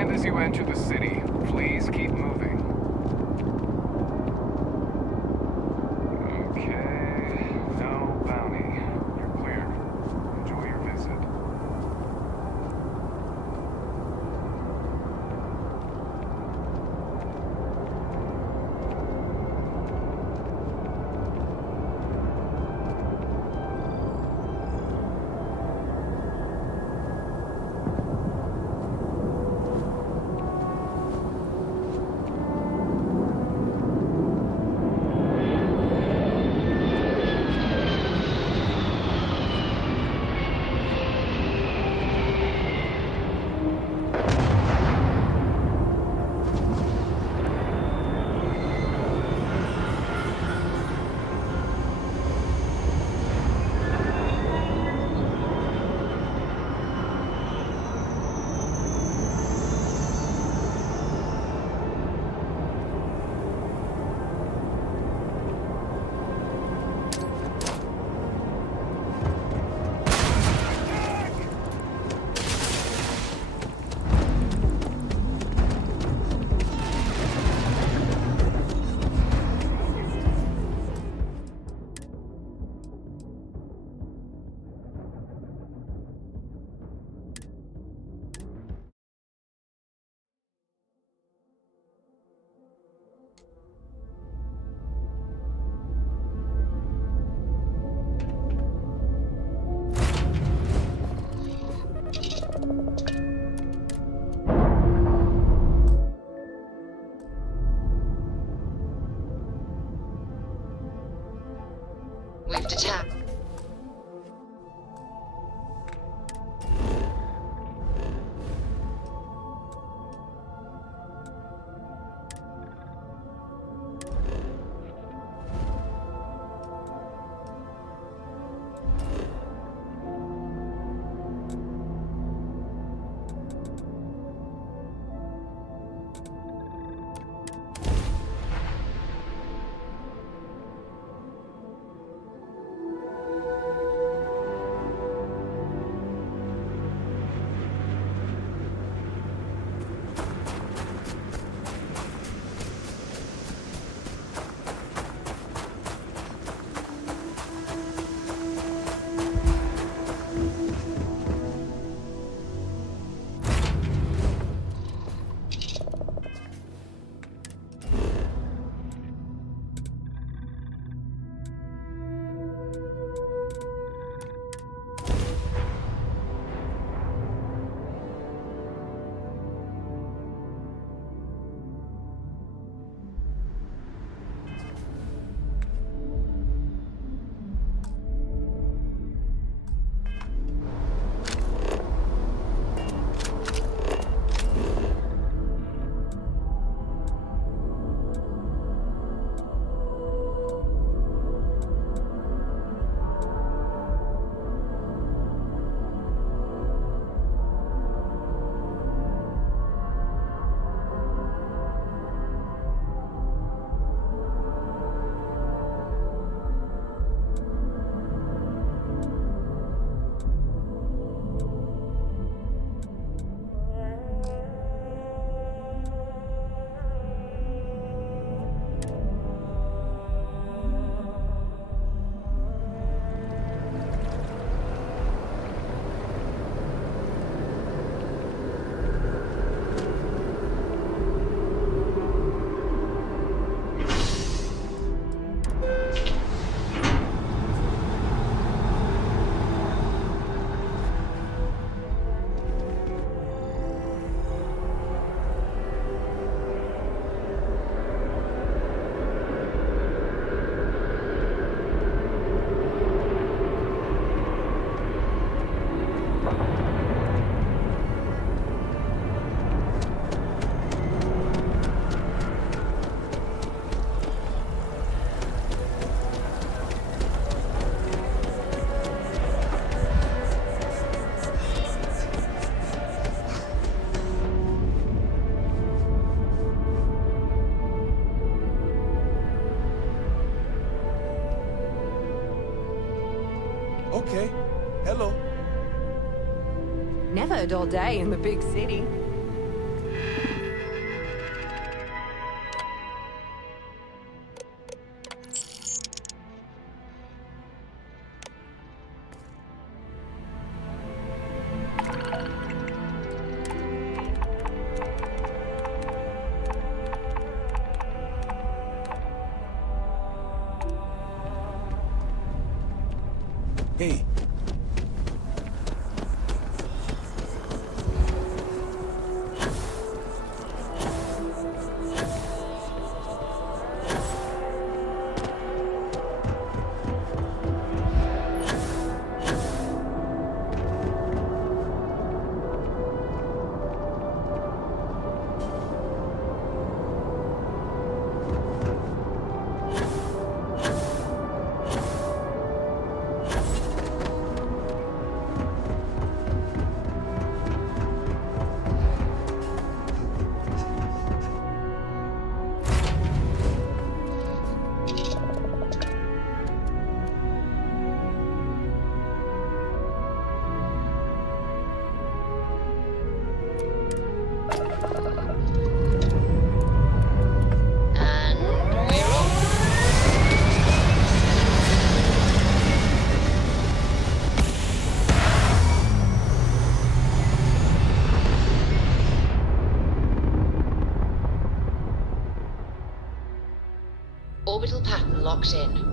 Stand as you enter the city. Please keep moving. Okay. No bounty. You're clear. Enjoy your visit. We've detected. Okay. Hello. Never a dull day in the big city. Hey. And we're off. Orbital pattern locked in.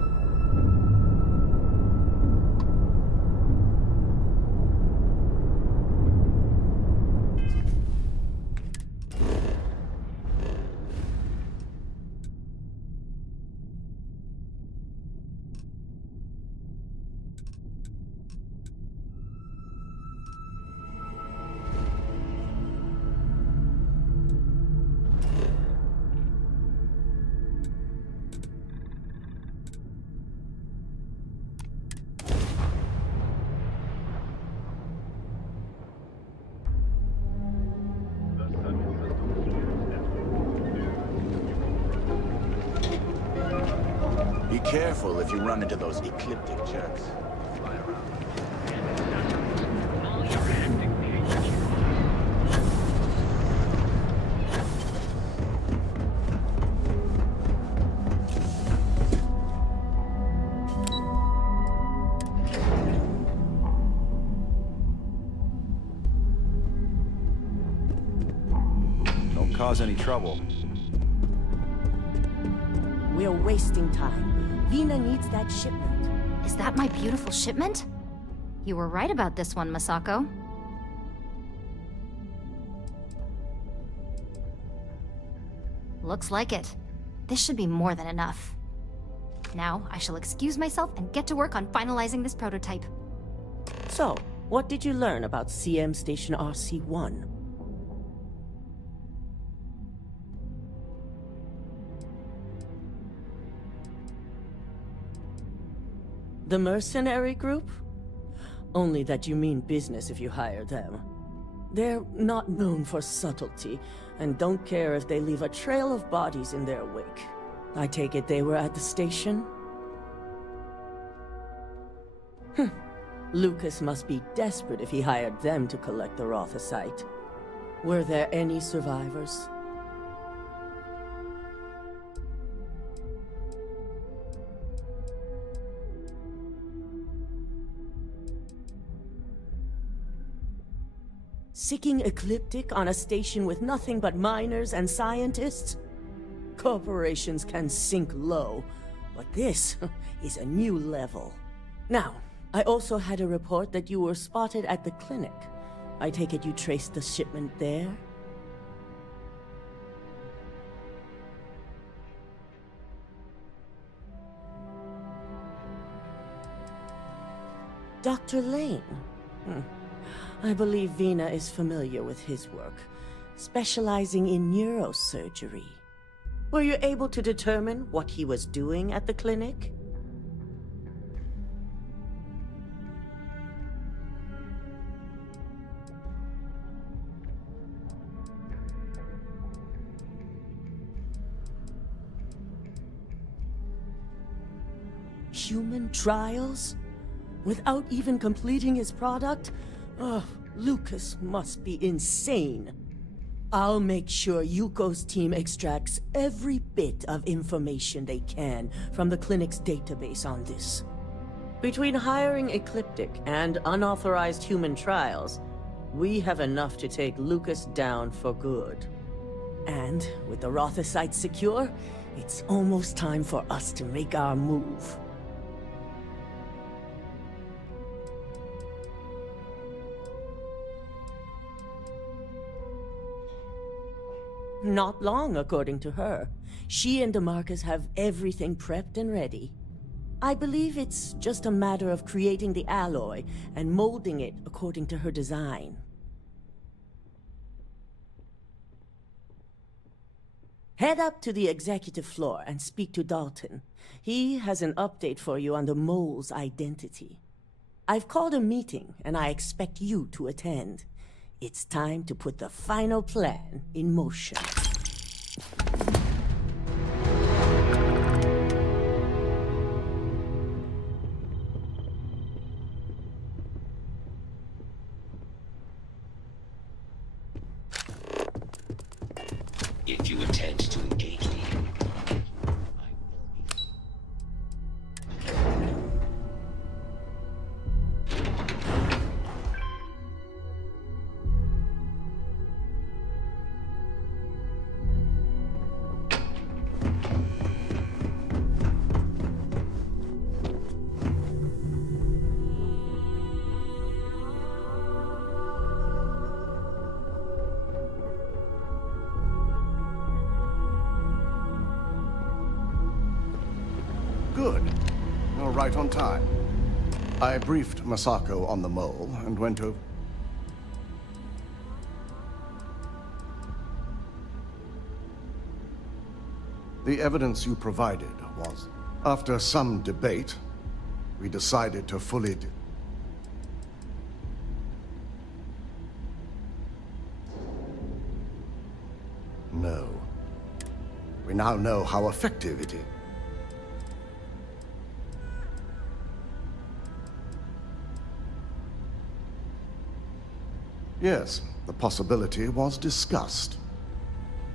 Be careful if you run into those ecliptic jerks. Fly around. Don't cause any trouble. We're wasting time. Vina needs that shipment. Is that my beautiful shipment? You were right about this one, Masako. Looks like it. This should be more than enough. Now, I shall excuse myself and get to work on finalizing this prototype. So, what did you learn about CM Station RC-1? The mercenary group? Only that you mean business if you hire them. They're not known for subtlety, and don't care if they leave a trail of bodies in their wake. I take it they were at the station? Lucas must be desperate if he hired them to collect the Rothosite. Were there any survivors? Seeking ecliptic on a station with nothing but miners and scientists? Corporations can sink low, but this is a new level. Now, I also had a report that you were spotted at the clinic. I take it you traced the shipment there? Dr. Lane? I believe Vina is familiar with his work, specializing in neurosurgery. Were you able to determine what he was doing at the clinic? Human trials? Without even completing his product? Oh, Lucas must be insane. I'll make sure Yuko's team extracts every bit of information they can from the clinic's database on this. Between hiring Ecliptic and unauthorized human trials, we have enough to take Lucas down for good. And with the Rothosite secure, it's almost time for us to make our move. Not long, according to her. She and DeMarcus have everything prepped and ready. I believe it's just a matter of creating the alloy and molding it according to her design. Head up to the executive floor and speak to Dalton. He has an update for you on the mole's identity. I've called a meeting, and I expect you to attend. It's time to put the final plan in motion. If you intend to engage me, Good. You're right on time. I briefed Masako on the mole and went over... The evidence you provided was... After some debate, we decided to fully... No. We now know how effective it is. Yes, the possibility was discussed.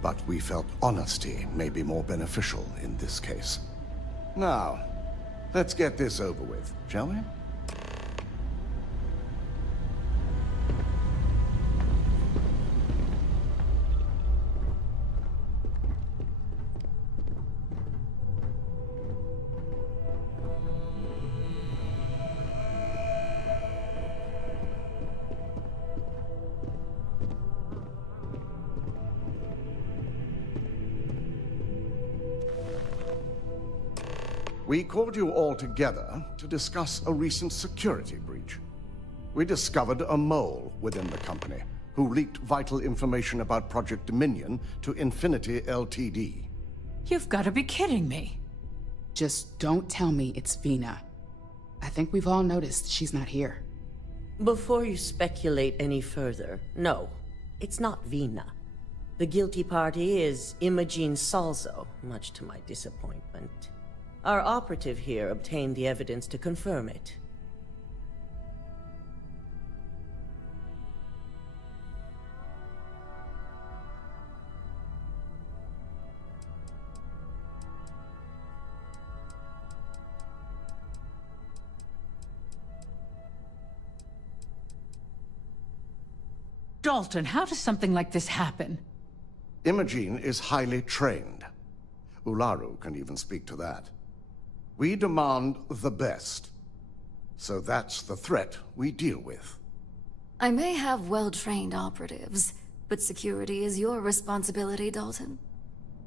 But we felt honesty may be more beneficial in this case. Now, let's get this over with, shall we? We called you all together to discuss a recent security breach. We discovered a mole within the company who leaked vital information about Project Dominion to Infinity Ltd. You've got to be kidding me. Just don't tell me it's Vina. I think we've all noticed she's not here. Before you speculate any further, no, it's not Vina. The guilty party is Imogene Salzo, much to my disappointment. Our operative here obtained the evidence to confirm it. Dalton, how does something like this happen? Imogene is highly trained. Ularu can even speak to that. We demand the best. So that's the threat we deal with. I may have well-trained operatives, but security is your responsibility, Dalton.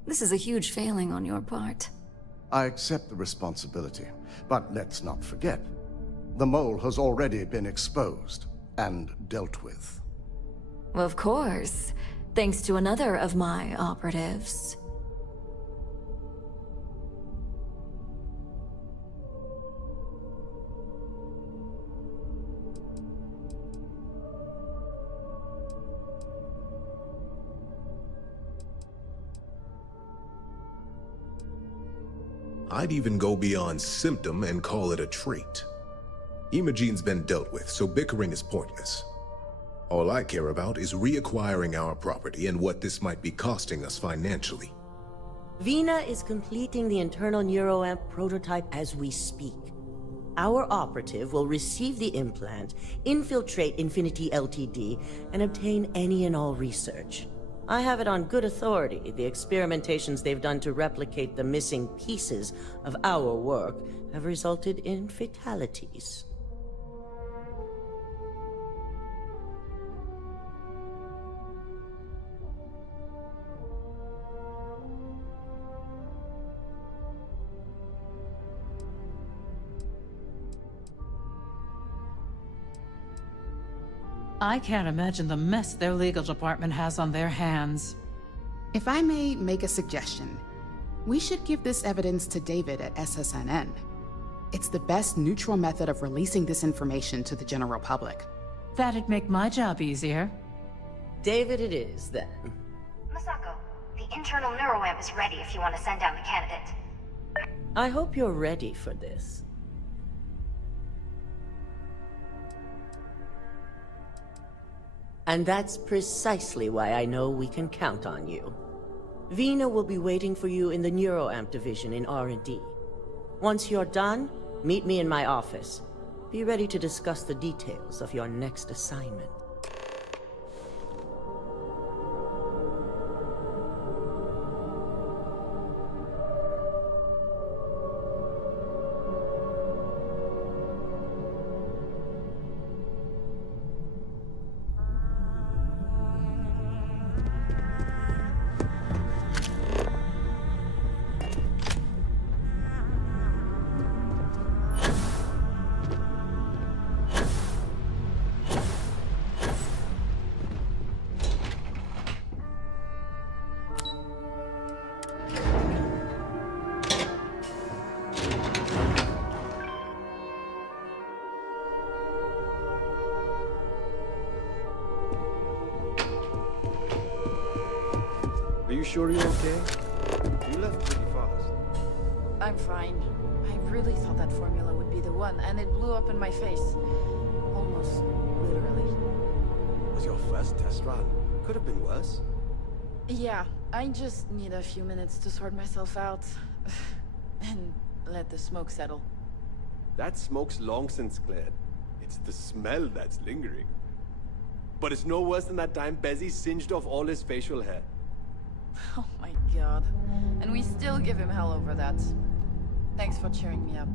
This is a huge failing on your part. I accept the responsibility, but let's not forget. The mole has already been exposed and dealt with. Of course, thanks to another of my operatives. I'd even go beyond symptom and call it a trait. Imogene's been dealt with, so bickering is pointless. All I care about is reacquiring our property and what this might be costing us financially. Vina is completing the internal neuroamp prototype as we speak. Our operative will receive the implant, infiltrate Infinity Ltd, and obtain any and all research. I have it on good authority. The experimentations they've done to replicate the missing pieces of our work have resulted in fatalities. I can't imagine the mess their legal department has on their hands. If I may make a suggestion, we should give this evidence to David at SSNN. It's the best neutral method of releasing this information to the general public. That'd make my job easier. David it is, then. Masako, the internal neuroamp is ready if you want to send down the candidate. I hope you're ready for this. And that's precisely why I know we can count on you. Vina will be waiting for you in the neuroamp division in R&D. Once you're done, meet me in my office. Be ready to discuss the details of your next assignment. Are you sure you're okay? You left pretty fast. I'm fine. I really thought that formula would be the one, and it blew up in my face. Almost literally. It was your first test run. Could have been worse. Yeah, I just need a few minutes to sort myself out. And let the smoke settle. That smoke's long since cleared. It's the smell that's lingering. But it's no worse than that time Bezzy singed off all his facial hair. Oh my god. And we still give him hell over that. Thanks for cheering me up.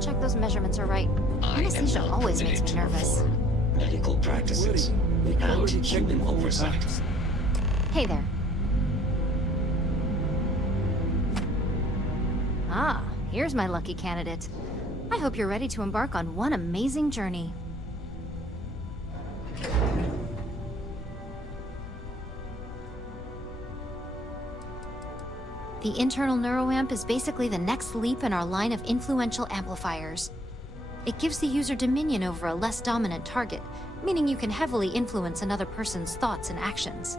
Check those measurements are right. Anesthesia always makes me nervous. Medical practices without human oversight. Hey there. Ah, here's my lucky candidate. I hope you're ready to embark on one amazing journey. The internal neuroamp is basically the next leap in our line of influential amplifiers. It gives the user dominion over a less dominant target, meaning you can heavily influence another person's thoughts and actions.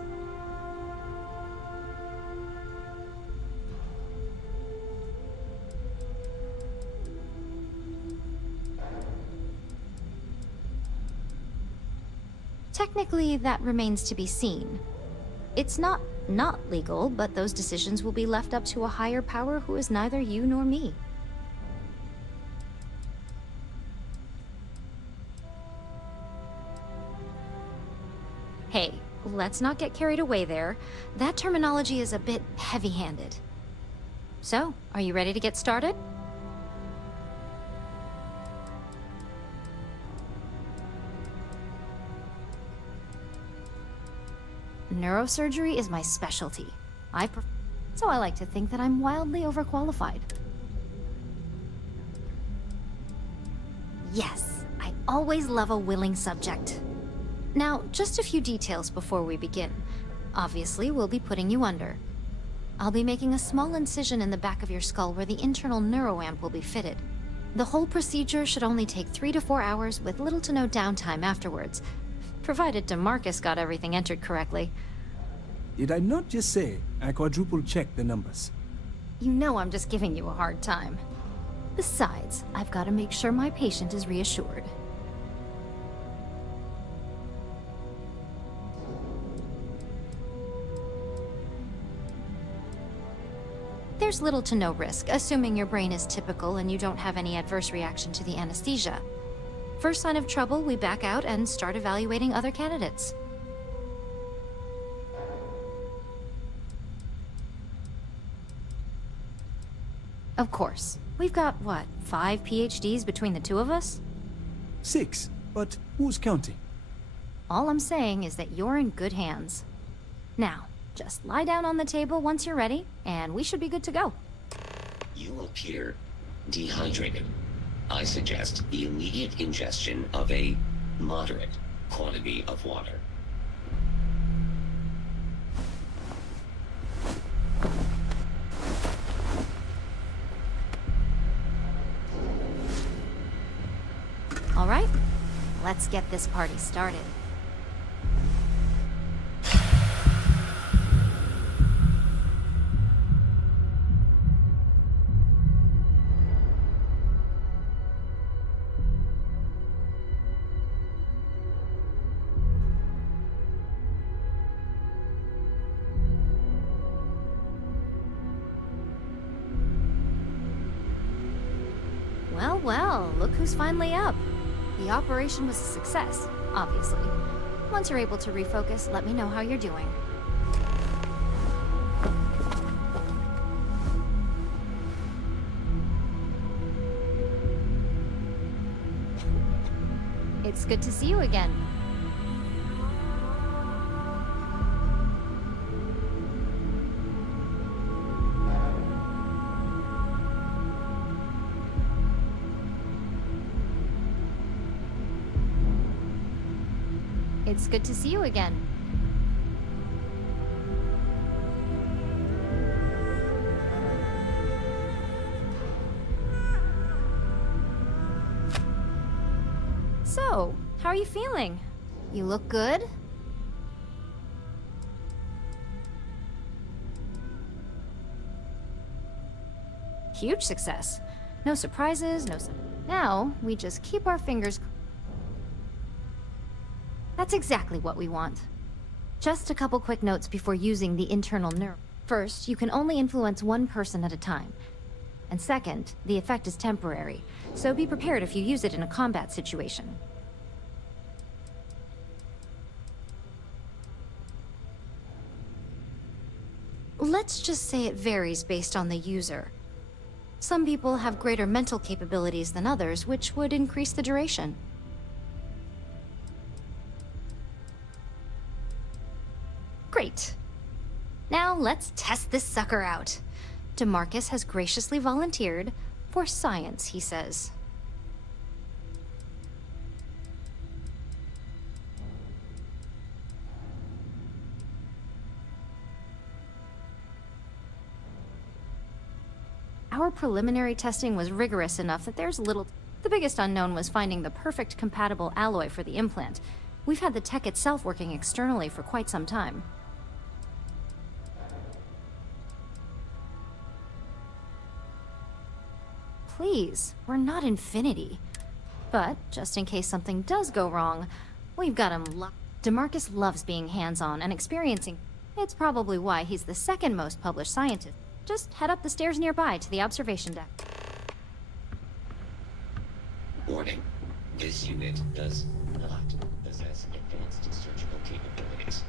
Technically, that remains to be seen. It's not legal, but those decisions will be left up to a higher power who is neither you nor me. Hey, let's not get carried away there. That terminology is a bit heavy-handed. So, are you ready to get started? Neurosurgery is my specialty. So I like to think that I'm wildly overqualified. Yes, I always love a willing subject. Now, just a few details before we begin. Obviously, we'll be putting you under. I'll be making a small incision in the back of your skull where the internal neuroamp will be fitted. The whole procedure should only take 3 to 4 hours with little to no downtime afterwards, provided DeMarcus got everything entered correctly. Did I not just say I quadruple checked the numbers? You know I'm just giving you a hard time. Besides, I've got to make sure my patient is reassured. There's little to no risk, assuming your brain is typical and you don't have any adverse reaction to the anesthesia. First sign of trouble, we back out and start evaluating other candidates. Of course. We've got, what, 5 PhDs between the two of us? 6, but who's counting? All I'm saying is that you're in good hands. Now, just lie down on the table once you're ready, and we should be good to go. You appear dehydrated. I suggest the immediate ingestion of a moderate quantity of water. All right, let's get this party started. Well, look who's finally up. The operation was a success, obviously. Once you're able to refocus, let me know how you're doing. It's good to see you again. It's good to see you again. So, how are you feeling? You look good? Huge success. No surprises, Now, we just keep our fingers. That's exactly what we want. Just a couple quick notes before using the internal nerve. First, you can only influence one person at a time. And second, the effect is temporary, so be prepared if you use it in a combat situation. Let's just say it varies based on the user. Some people have greater mental capabilities than others, which would increase the duration. Great. Now let's test this sucker out. DeMarcus has graciously volunteered for science, he says. Our preliminary testing was rigorous enough that there's little... The biggest unknown was finding the perfect compatible alloy for the implant. We've had the tech itself working externally for quite some time. Please, we're not Infinity. But, just in case something does go wrong, we've got him DeMarcus loves being hands-on and experiencing. It's probably why he's the second most published scientist. Just head up the stairs nearby to the observation deck. Warning. This unit does not possess advanced surgical capabilities.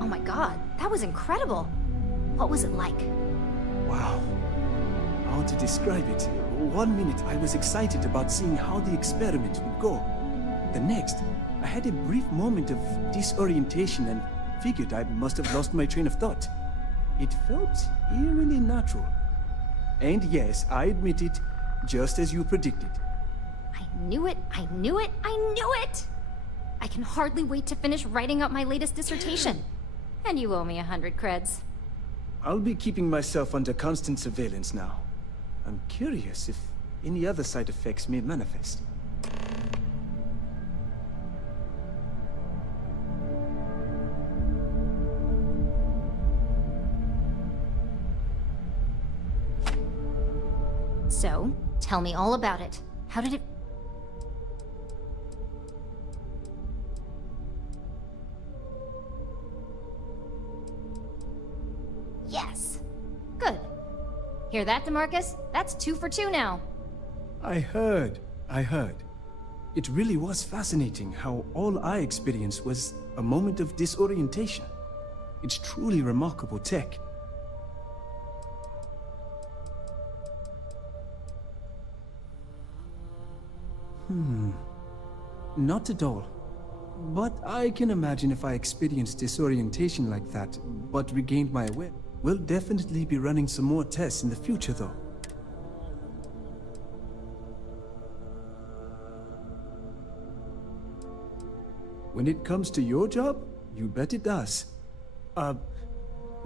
Oh my god, that was incredible. What was it like? Wow. How to describe it? 1 minute I was excited about seeing how the experiment would go. The next, I had a brief moment of disorientation and figured I must have lost my train of thought. It felt eerily natural. And yes, I admit it, just as you predicted. I knew it, I knew it, I knew it! I can hardly wait to finish writing up my latest dissertation. And you owe me 100 creds. I'll be keeping myself under constant surveillance now. I'm curious if any other side effects may manifest. So, tell me all about it. How did it... Yes! Good. Hear that, DeMarcus? That's 2 for 2 now. I heard. It really was fascinating how all I experienced was a moment of disorientation. It's truly remarkable tech. Not at all. But I can imagine if I experienced disorientation like that, but regained my awareness. We'll definitely be running some more tests in the future, though. When it comes to your job, you bet it does.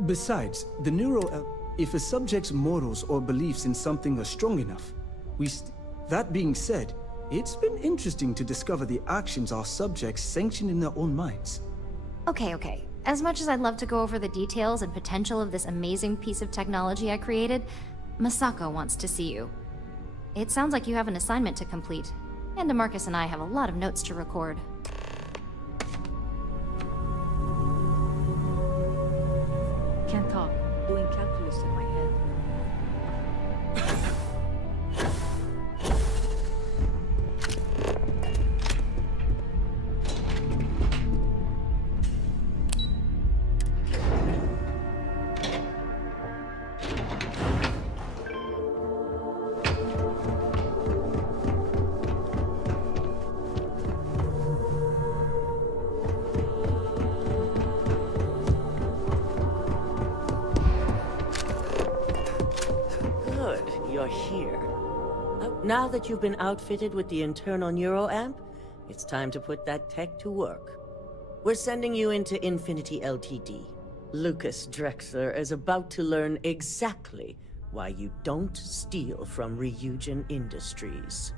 Besides, the if a subject's morals or beliefs in something are strong enough, that being said, it's been interesting to discover the actions our subjects sanction in their own minds. Okay. As much as I'd love to go over the details and potential of this amazing piece of technology I created, Masako wants to see you. It sounds like you have an assignment to complete, and DeMarcus and I have a lot of notes to record. Can't talk. Doing calculus in my head. You're here. Now that you've been outfitted with the internal neuroamp, it's time to put that tech to work. We're sending you into Infinity Ltd. Lucas Drexler is about to learn exactly why you don't steal from Ryujin Industries.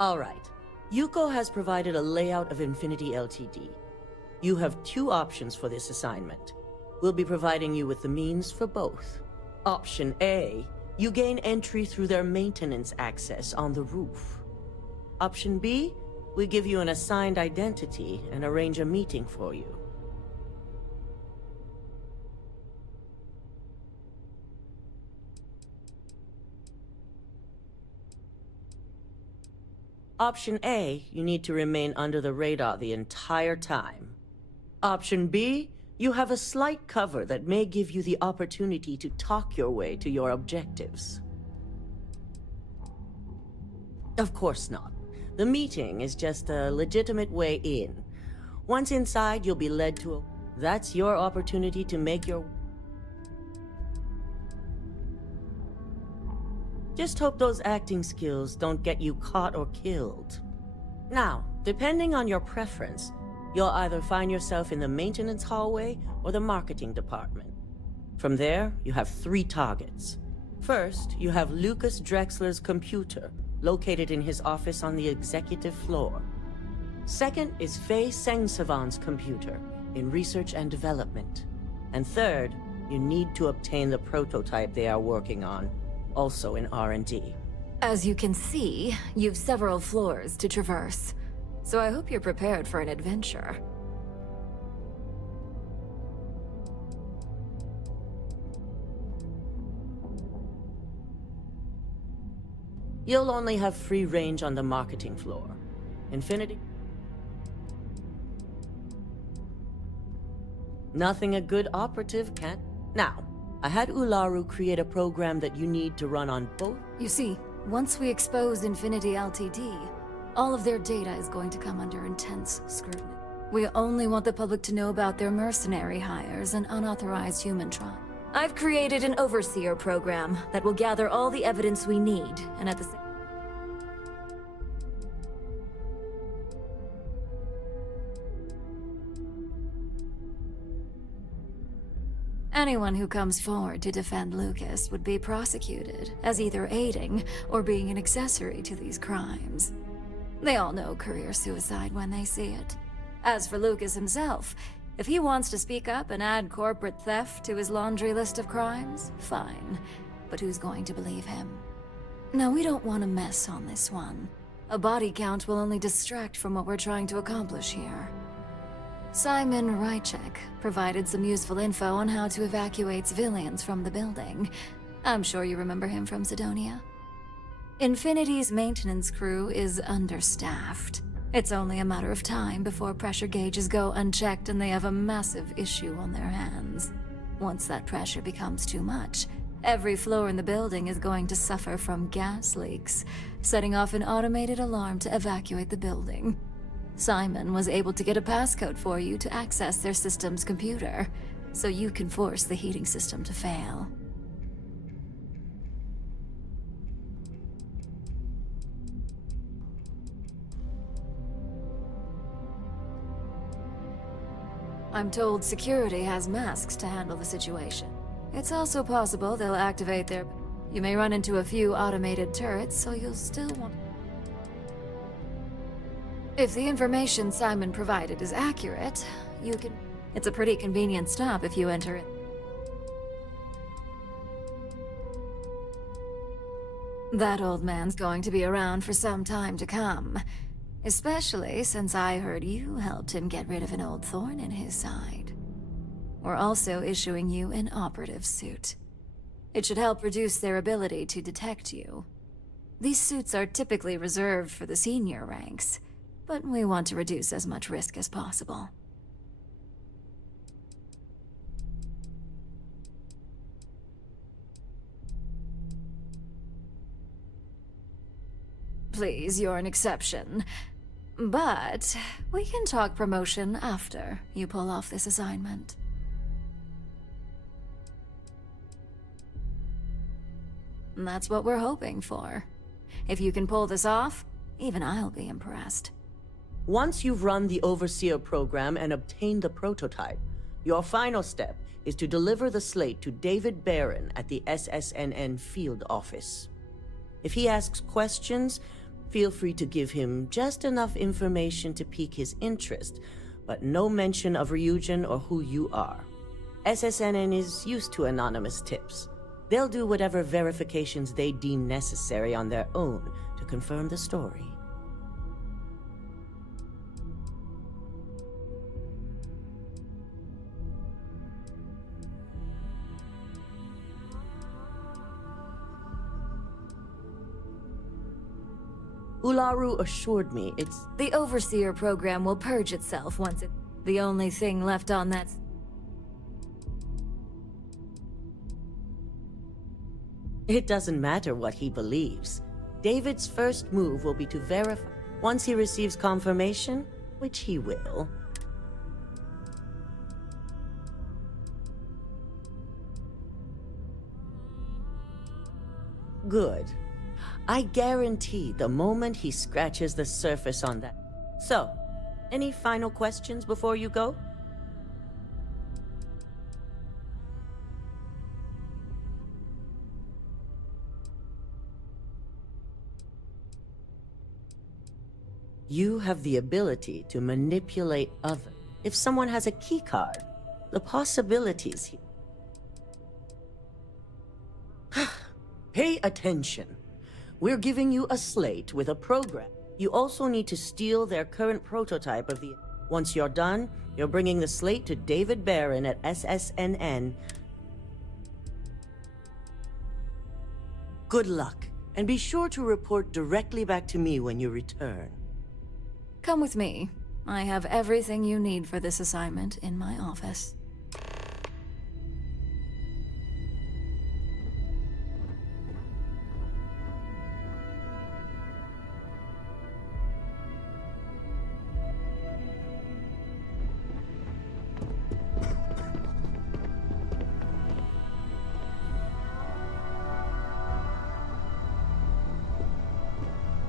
All right. Yuko has provided a layout of Infinity Ltd. You have 2 options for this assignment. We'll be providing you with the means for both. Option A, you gain entry through their maintenance access on the roof. Option B, we give you an assigned identity and arrange a meeting for you. Option A, you need to remain under the radar the entire time. Option B, you have a slight cover that may give you the opportunity to talk your way to your objectives. Of course not. The meeting is just a legitimate way in. Once inside, you'll be led to a... That's your opportunity to make your... Just hope those acting skills don't get you caught or killed. Now, depending on your preference, you'll either find yourself in the maintenance hallway or the marketing department. From there, you have 3 targets. First, you have Lucas Drexler's computer, located in his office on the executive floor. Second is Faye Sengsavan's computer, in research and development. And third, you need to obtain the prototype they are working on, also in R&D. As you can see, you've several floors to traverse. So I hope you're prepared for an adventure. You'll only have free range on the marketing floor. Infinity? Nothing a good operative can't. Now, I had Ularu create a program that you need to run on both. You see, once we expose Infinity Ltd, all of their data is going to come under intense scrutiny. We only want the public to know about their mercenary hires and unauthorized human trial. I've created an overseer program that will gather all the evidence we need, and at the same anyone who comes forward to defend Lucas would be prosecuted as either aiding or being an accessory to these crimes. They all know career suicide when they see it. As for Lucas himself, if he wants to speak up and add corporate theft to his laundry list of crimes, fine. But who's going to believe him? No, we don't want to mess on this one. A body count will only distract from what we're trying to accomplish here. Simon Rychek provided some useful info on how to evacuate civilians from the building. I'm sure you remember him from Sidonia. Infinity's maintenance crew is understaffed. It's only a matter of time before pressure gauges go unchecked and they have a massive issue on their hands. Once that pressure becomes too much, every floor in the building is going to suffer from gas leaks, setting off an automated alarm to evacuate the building. Simon was able to get a passcode for you to access their system's computer, so you can force the heating system to fail. I'm told security has masks to handle the situation. It's also possible they'll activate their... You may run into a few automated turrets, so you'll still want... If the information Simon provided is accurate, you can... It's a pretty convenient stop if you enter it. That old man's going to be around for some time to come. Especially since I heard you helped him get rid of an old thorn in his side. We're also issuing you an operative suit. It should help reduce their ability to detect you. These suits are typically reserved for the senior ranks, but we want to reduce as much risk as possible. Please, you're an exception. But we can talk promotion after you pull off this assignment. And that's what we're hoping for. If you can pull this off, even I'll be impressed. Once you've run the Overseer program and obtained the prototype, your final step is to deliver the slate to David Barron at the SSNN field office. If he asks questions, feel free to give him just enough information to pique his interest, but no mention of Ryujin or who you are. SSNN is used to anonymous tips. They'll do whatever verifications they deem necessary on their own to confirm the story. Ularu assured me it's... The Overseer program will purge itself once it... The only thing left on that... It doesn't matter what he believes. David's first move will be to verify. Once he receives confirmation, which he will. Good. I guarantee the moment he scratches the surface on that. So, any final questions before you go? You have the ability to manipulate others. If someone has a keycard, the possibilities here. Pay attention. We're giving you a slate with a program. You also need to steal their current prototype of the... Once you're done, you're bringing the slate to David Barron at SSNN. Good luck, and be sure to report directly back to me when you return. Come with me. I have everything you need for this assignment in my office.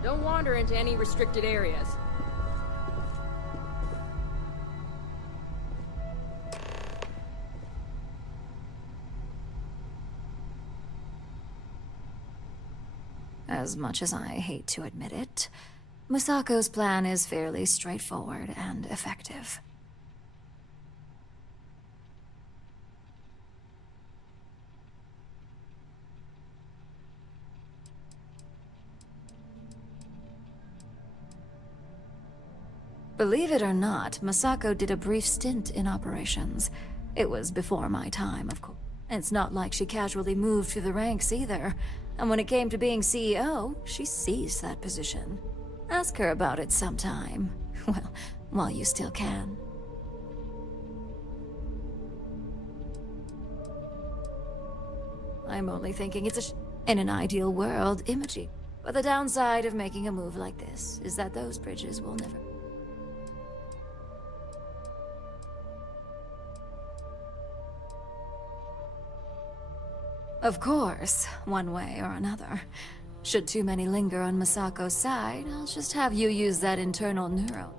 Don't wander into any restricted areas. As much as I hate to admit it, Masako's plan is fairly straightforward and effective. Believe it or not, Masako did a brief stint in operations. It was before my time, of course. It's not like she casually moved through the ranks either. And when it came to being CEO, she seized that position. Ask her about it sometime. Well, while you still can. I'm only thinking it's in an ideal world, Imogen. But the downside of making a move like this is that those bridges will never... Of course, one way or another. Should too many linger on Masako's side, I'll just have you use that internal neuro.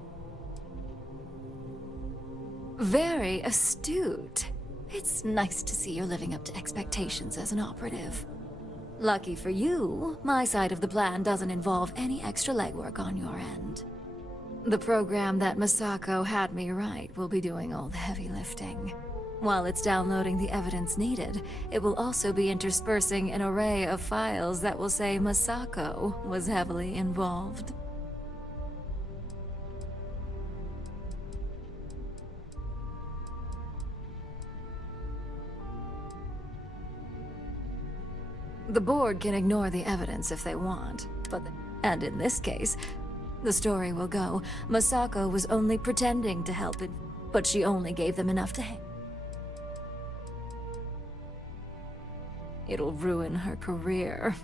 Very astute. It's nice to see you're living up to expectations as an operative. Lucky for you, my side of the plan doesn't involve any extra legwork on your end. The program that Masako had me write will be doing all the heavy lifting. While it's downloading the evidence needed, it will also be interspersing an array of files that will say Masako was heavily involved. The board can ignore the evidence if they want, and in this case, the story will go, Masako was only pretending to help it, but she only gave them enough to hang. It'll ruin her career.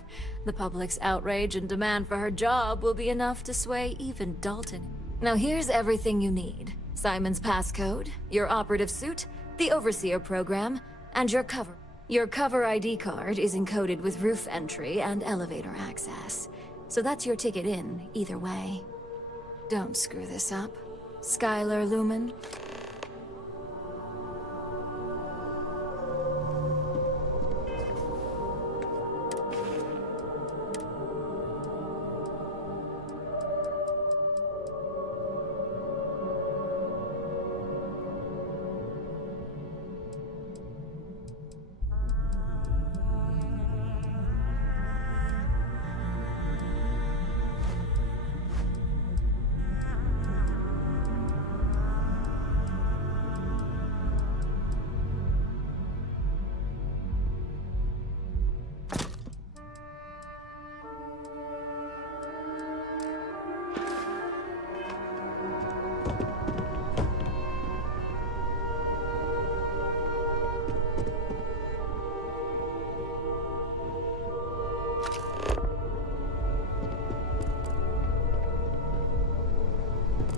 The public's outrage and demand for her job will be enough to sway even Dalton. Now here's everything you need. Simon's passcode, your operative suit, the Overseer program, and your cover. Your cover ID card is encoded with roof entry and elevator access. So that's your ticket in, either way. Don't screw this up. Skylar Lumen.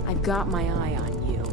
I've got my eye on you.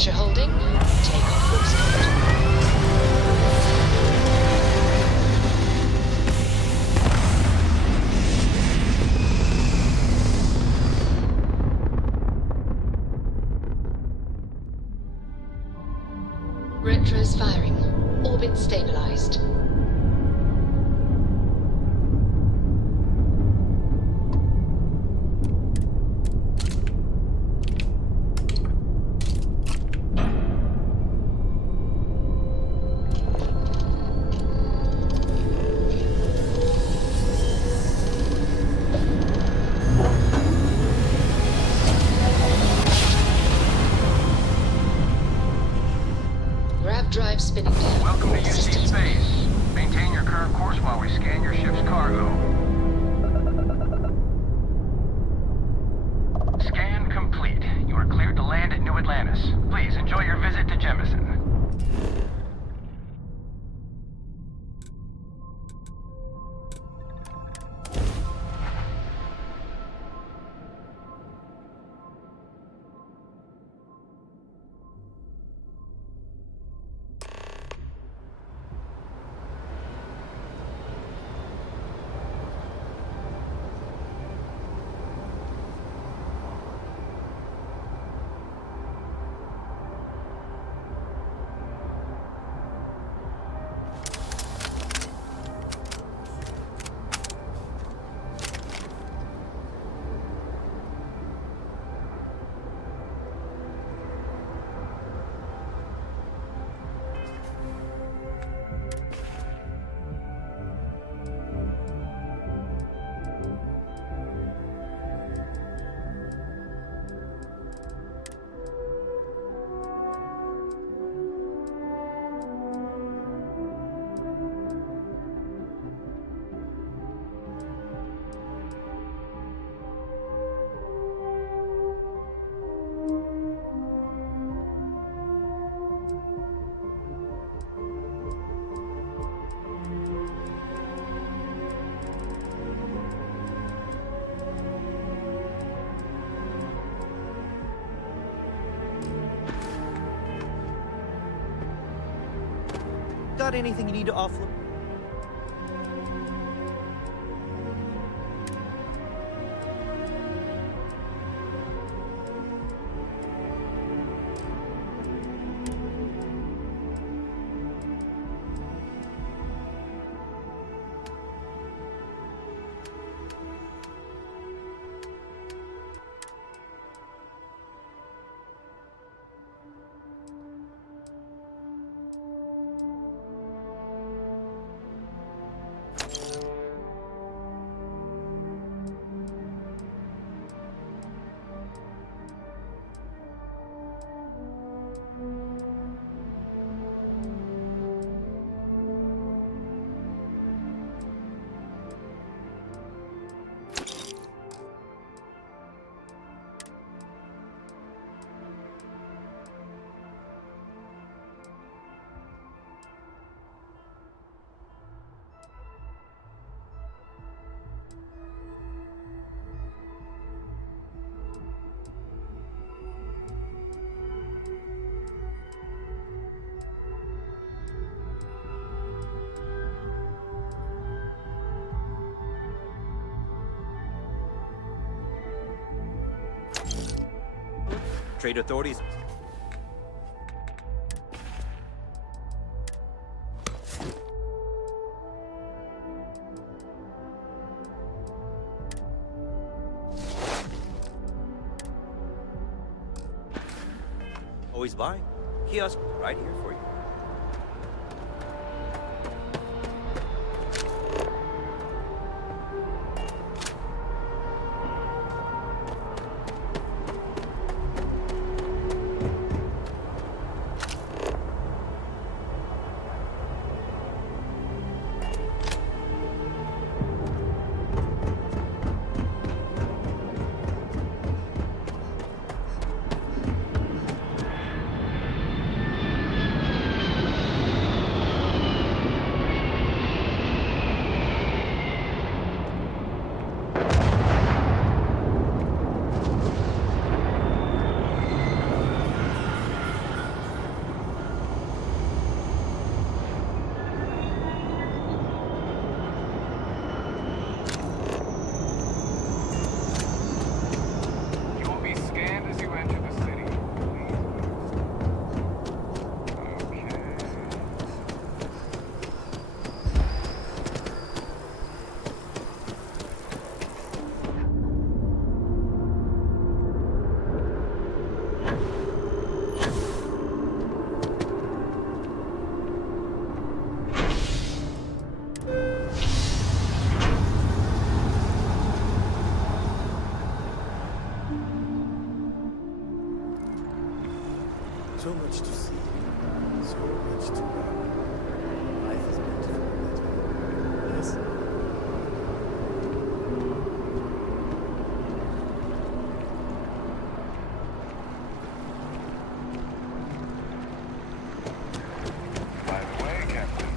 Pressure holding. Takeoff looks good. Retros firing. Orbit stabilized. Grav drive spinning down. Welcome to UC Space. Maintain your current course while we scan your ship's cargo. Scan complete. You are cleared to land at New Atlantis. Please enjoy your visit to Jemison. Got anything you need to offload? Trade authorities. Always buy. Kiosk right here for you. So much to see, so much to learn. Life is beautiful. Yes? By the way, Captain.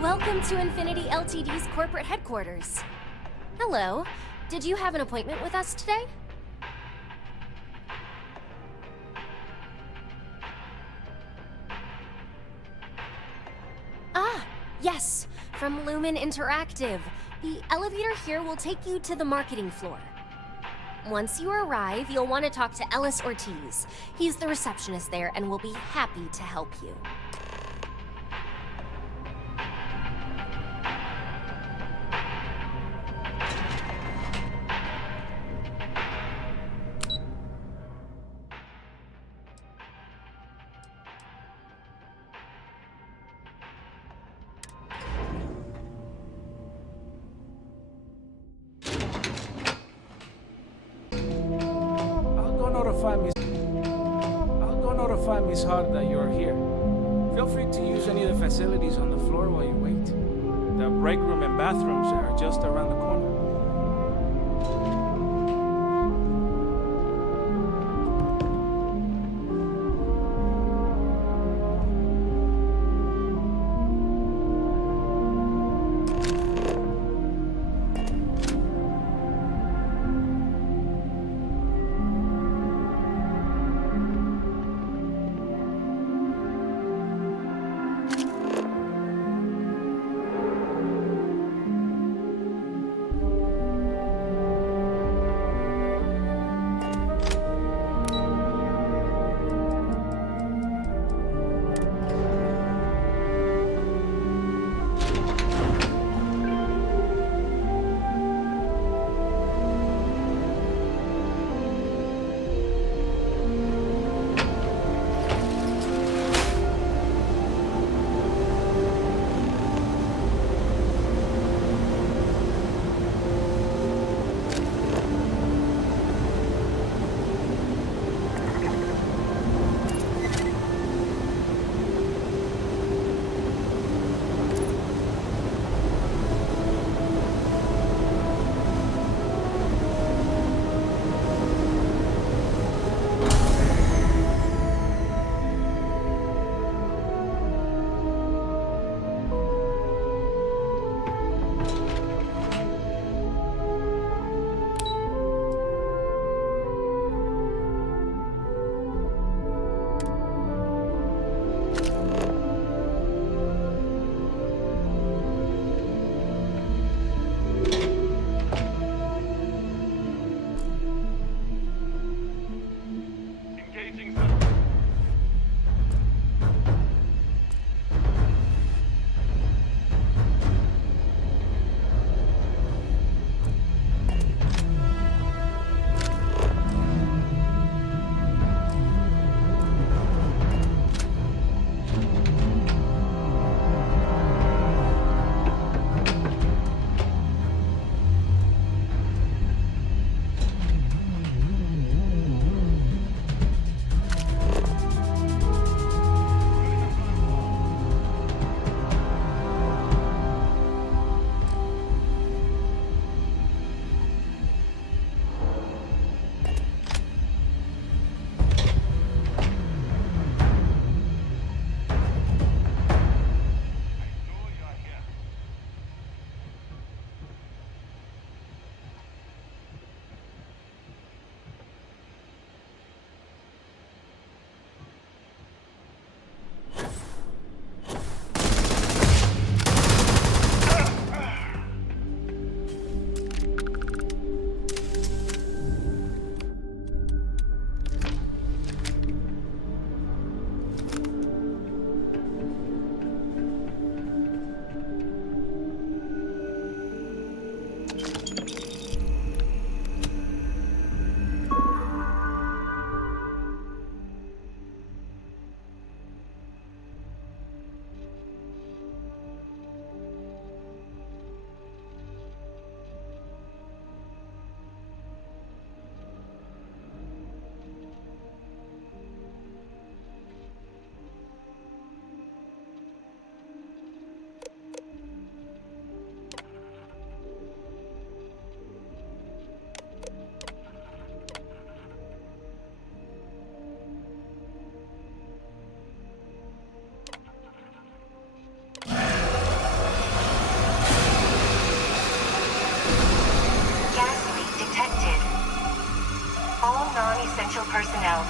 Welcome to Infinity Ltd's corporate headquarters. Hello. Did you have an appointment with us today? Ah, yes. From Lumen Interactive. The elevator here will take you to the marketing floor. Once you arrive, you'll want to talk to Ellis Ortiz. He's the receptionist there and will be happy to help you. I'll go notify Miss Hart that you're here. Feel free to use any of the facilities on the floor while you wait. The break room and bathrooms are just around the corner.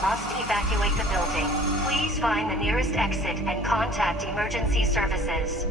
must evacuate the building. Please find the nearest exit and contact emergency services.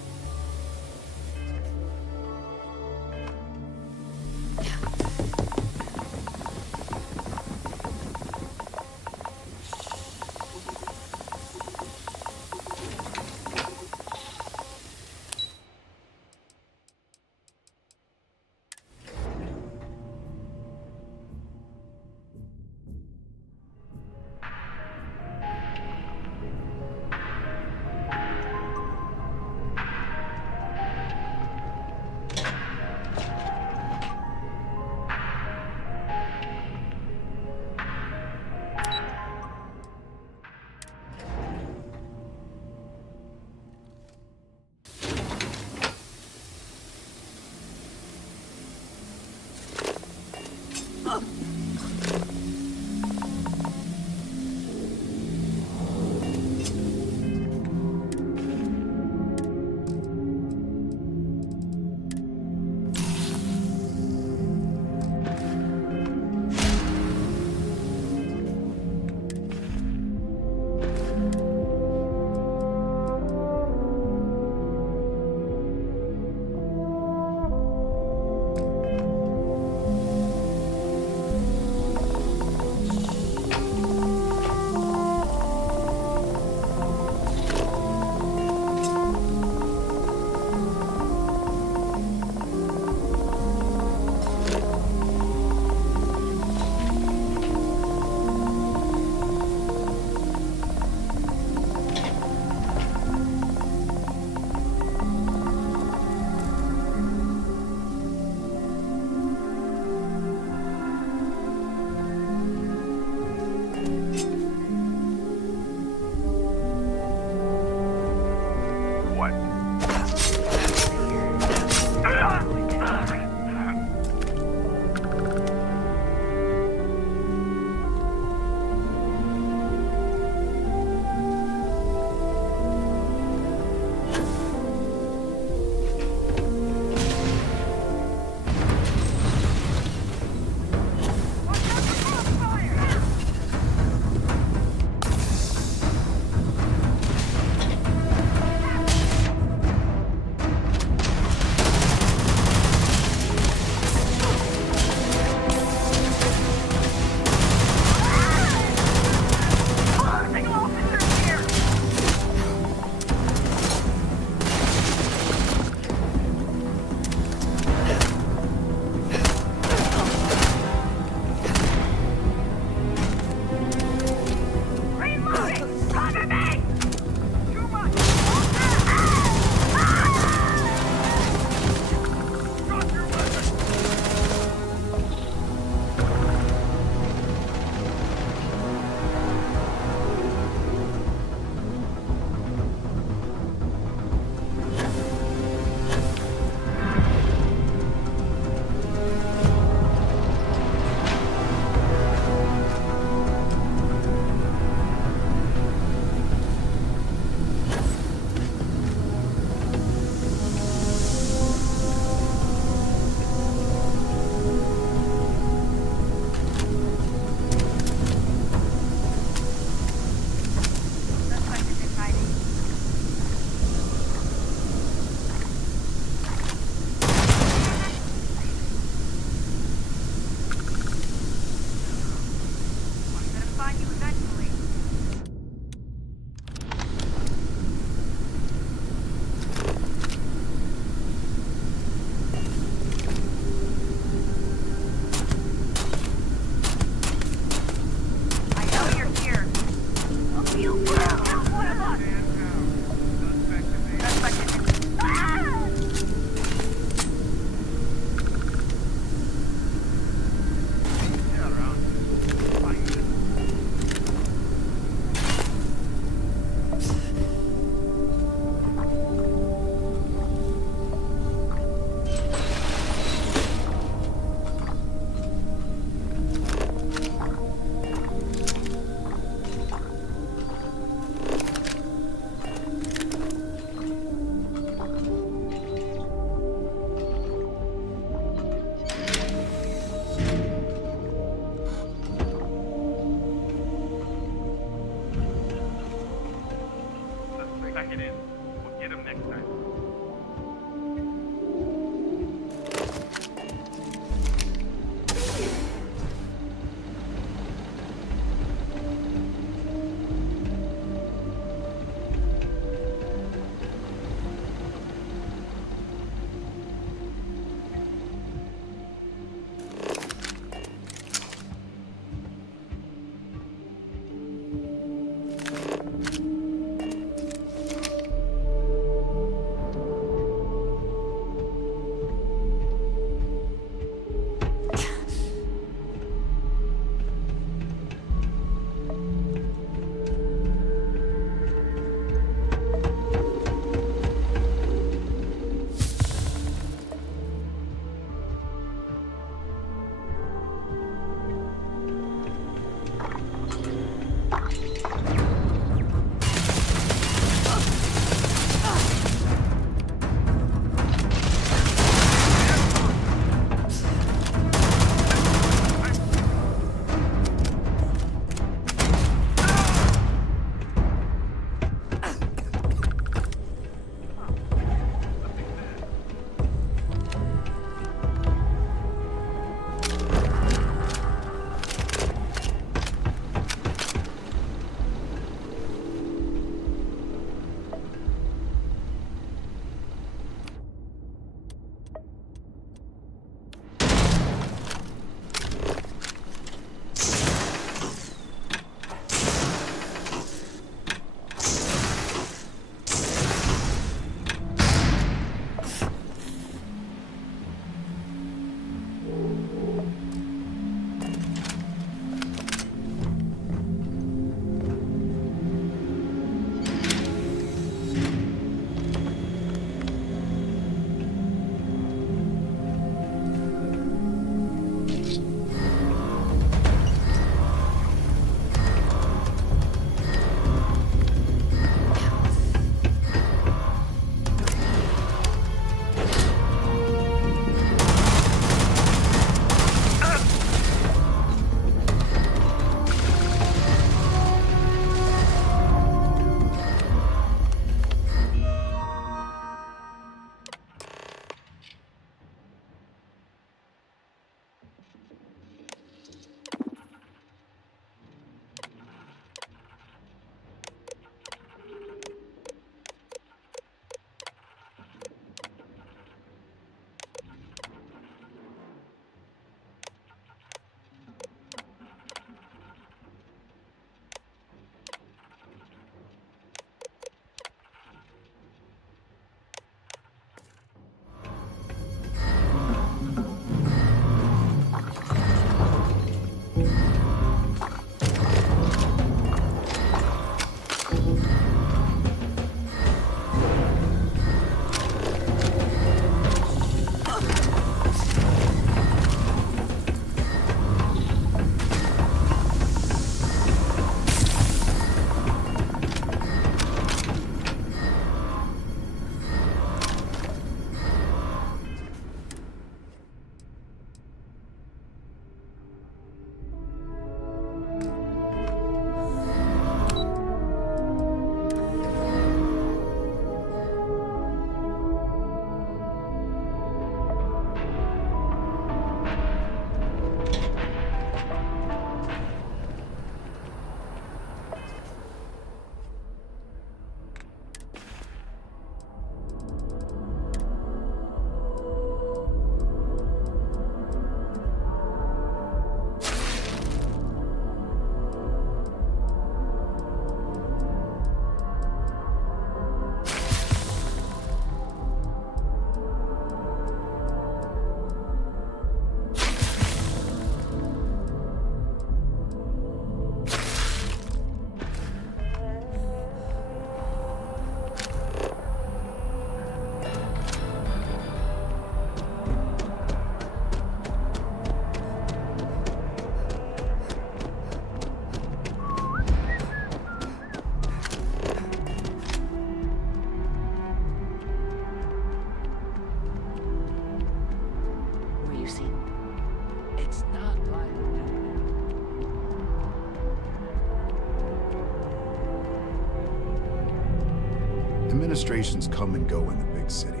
Administrations come and go in the big city,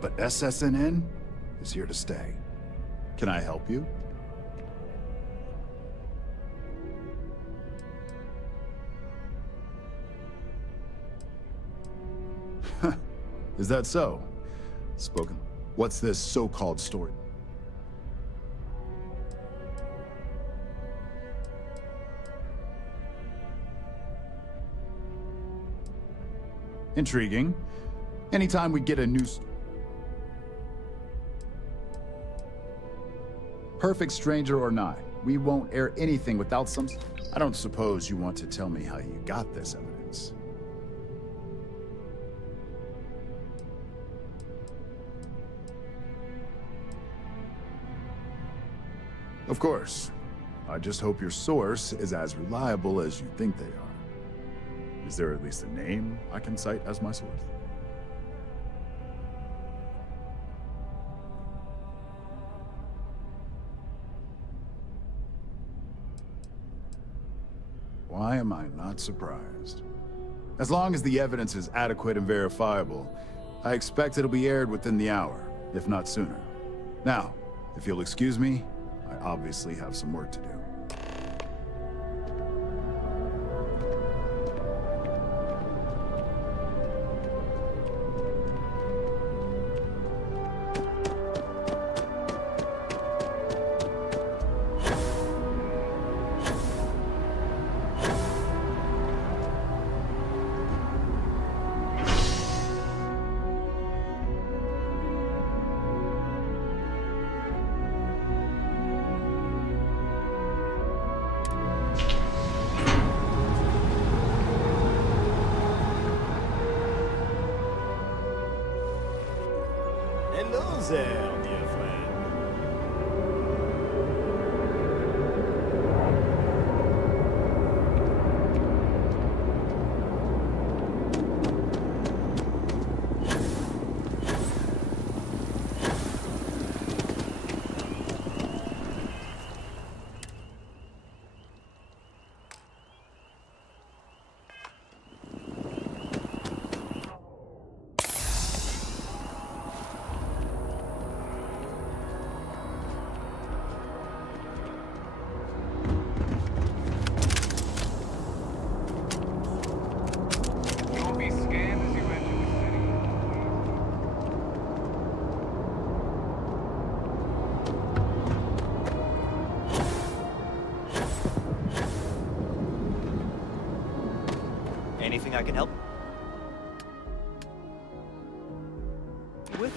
but SSNN is here to stay. Can I help you? Is that so? Spoken. What's this so-called story? Intriguing. Anytime we get a new... Perfect stranger or not, we won't air anything without some... I don't suppose you want to tell me how you got this evidence. Of course. I just hope your source is as reliable as you think they are. Is there at least a name I can cite as my source? Why am I not surprised? As long as the evidence is adequate and verifiable, I expect it'll be aired within the hour, if not sooner. Now, if you'll excuse me, I obviously have some work to do. Hello there, dear friend. Anything I can help you with?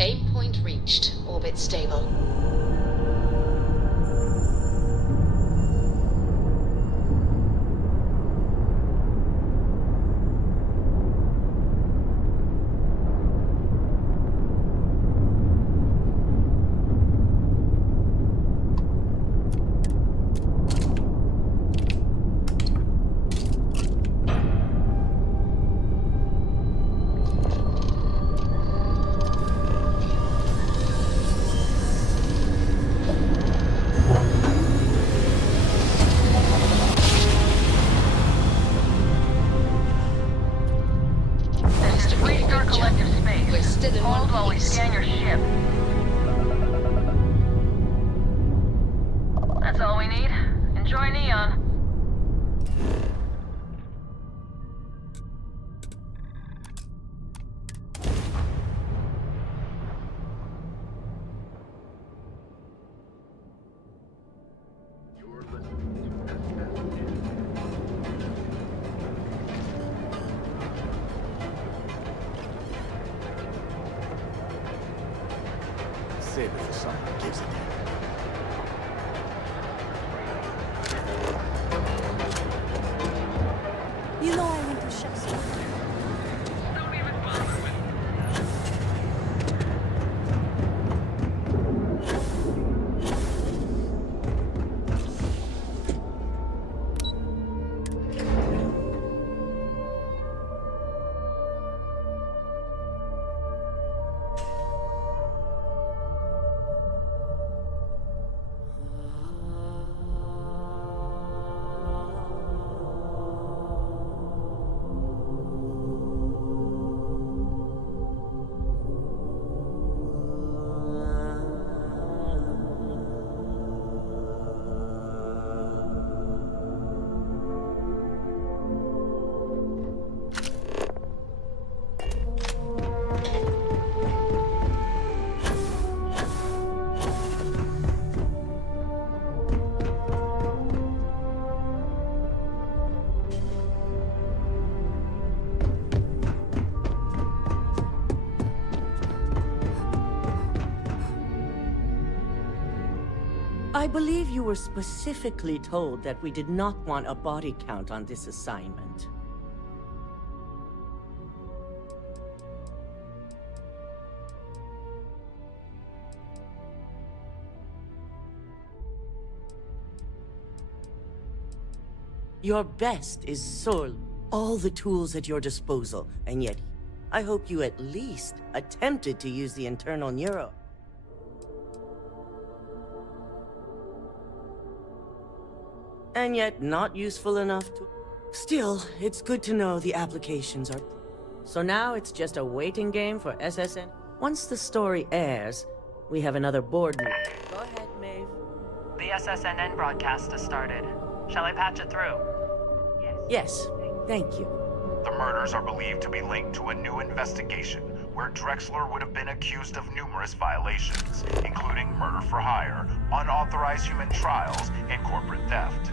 Aim point reached. Orbit stable. Hold while we scan your ship. That's all we need. Enjoy Neon. Save it for something that gives it to you. I believe you were specifically told that we did not want a body count on this assignment. Your best is sorely all the tools at your disposal, and yet I hope you at least attempted to use the internal neuro. And yet not useful enough to... Still, it's good to know the applications are... So now it's just a waiting game for SSN. Once the story airs, we have another board meeting. Go ahead, Maeve. The SSNN broadcast has started. Shall I patch it through? Yes, thank you. The murders are believed to be linked to a new investigation where Drexler would have been accused of numerous violations, including murder for hire, unauthorized human trials, and corporate theft.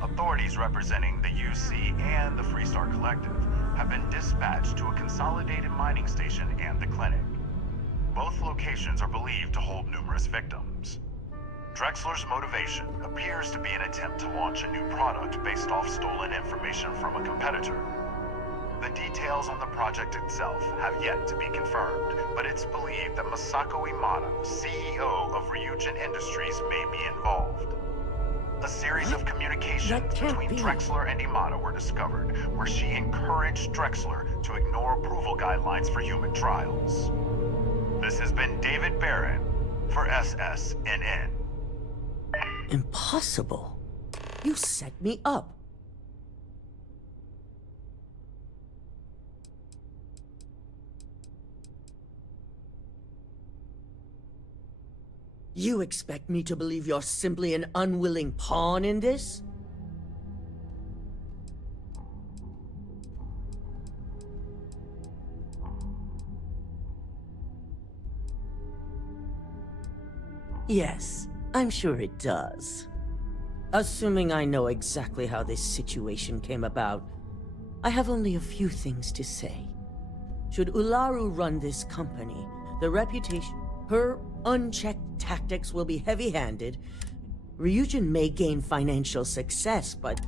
Authorities representing the UC and the Freestar Collective have been dispatched to a consolidated mining station and the clinic. Both locations are believed to hold numerous victims. Drexler's motivation appears to be an attempt to launch a new product based off stolen information from a competitor. The details on the project itself have yet to be confirmed, but it's believed that Masako Imada, CEO of Ryujin Industries, may be involved. A series of communications between Drexler and Imada were discovered, where she encouraged Drexler to ignore approval guidelines for human trials. This has been David Barron for SSNN. Impossible. You set me up. You expect me to believe you're simply an unwilling pawn in this? Yes, I'm sure it does. Assuming I know exactly how this situation came about, I have only a few things to say. Should Ularu run this company, the reputation, her unchecked tactics will be heavy-handed. Ryujin may gain financial success, but...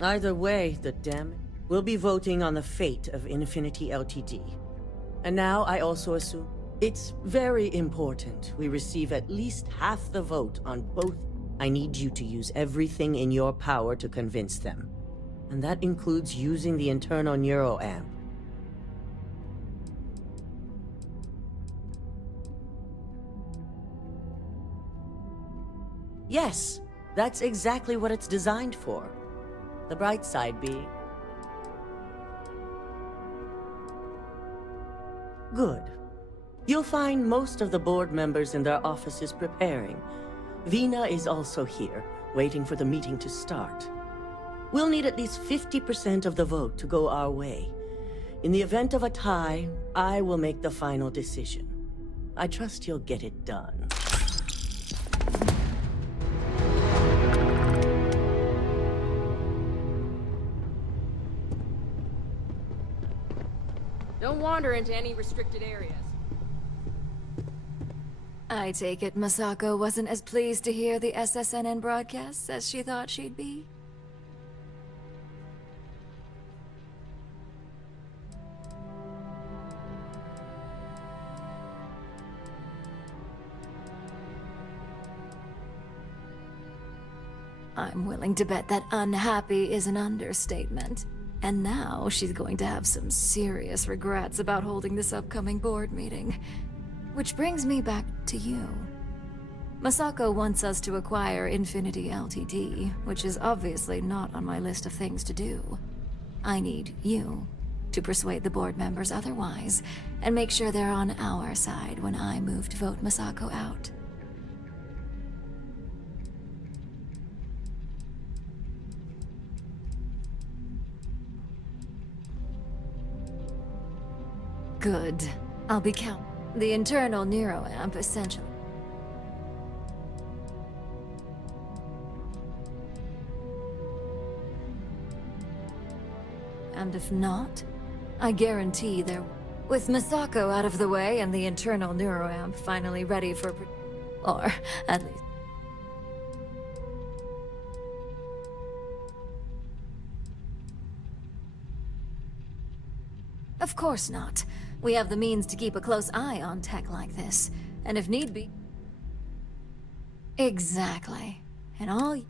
Either way, the damage... We'll be voting on the fate of Infinity Ltd. And now I also assume it's very important we receive at least half the vote on both. I need you to use everything in your power to convince them. And that includes using the internal neuroamp. Yes, that's exactly what it's designed for. The bright side being... Good. You'll find most of the board members in their offices preparing. Vina is also here, waiting for the meeting to start. We'll need at least 50% of the vote to go our way. In the event of a tie, I will make the final decision. I trust you'll get it done. Don't wander into any restricted areas. I take it Masako wasn't as pleased to hear the SSNN broadcasts as she thought she'd be? I'm willing to bet that unhappy is an understatement. And now she's going to have some serious regrets about holding this upcoming board meeting. Which brings me back to you. Masako wants us to acquire Infinity Ltd., which is obviously not on my list of things to do. I need you to persuade the board members otherwise, and make sure they're on our side when I move to vote Masako out. Good. I'll be counting. The internal neuroamp essentially. And if not, I guarantee there... With Misako out of the way and the internal neuroamp finally ready for... Or, at least... Of course not. We have the means to keep a close eye on tech like this. And if need be... Exactly. And all...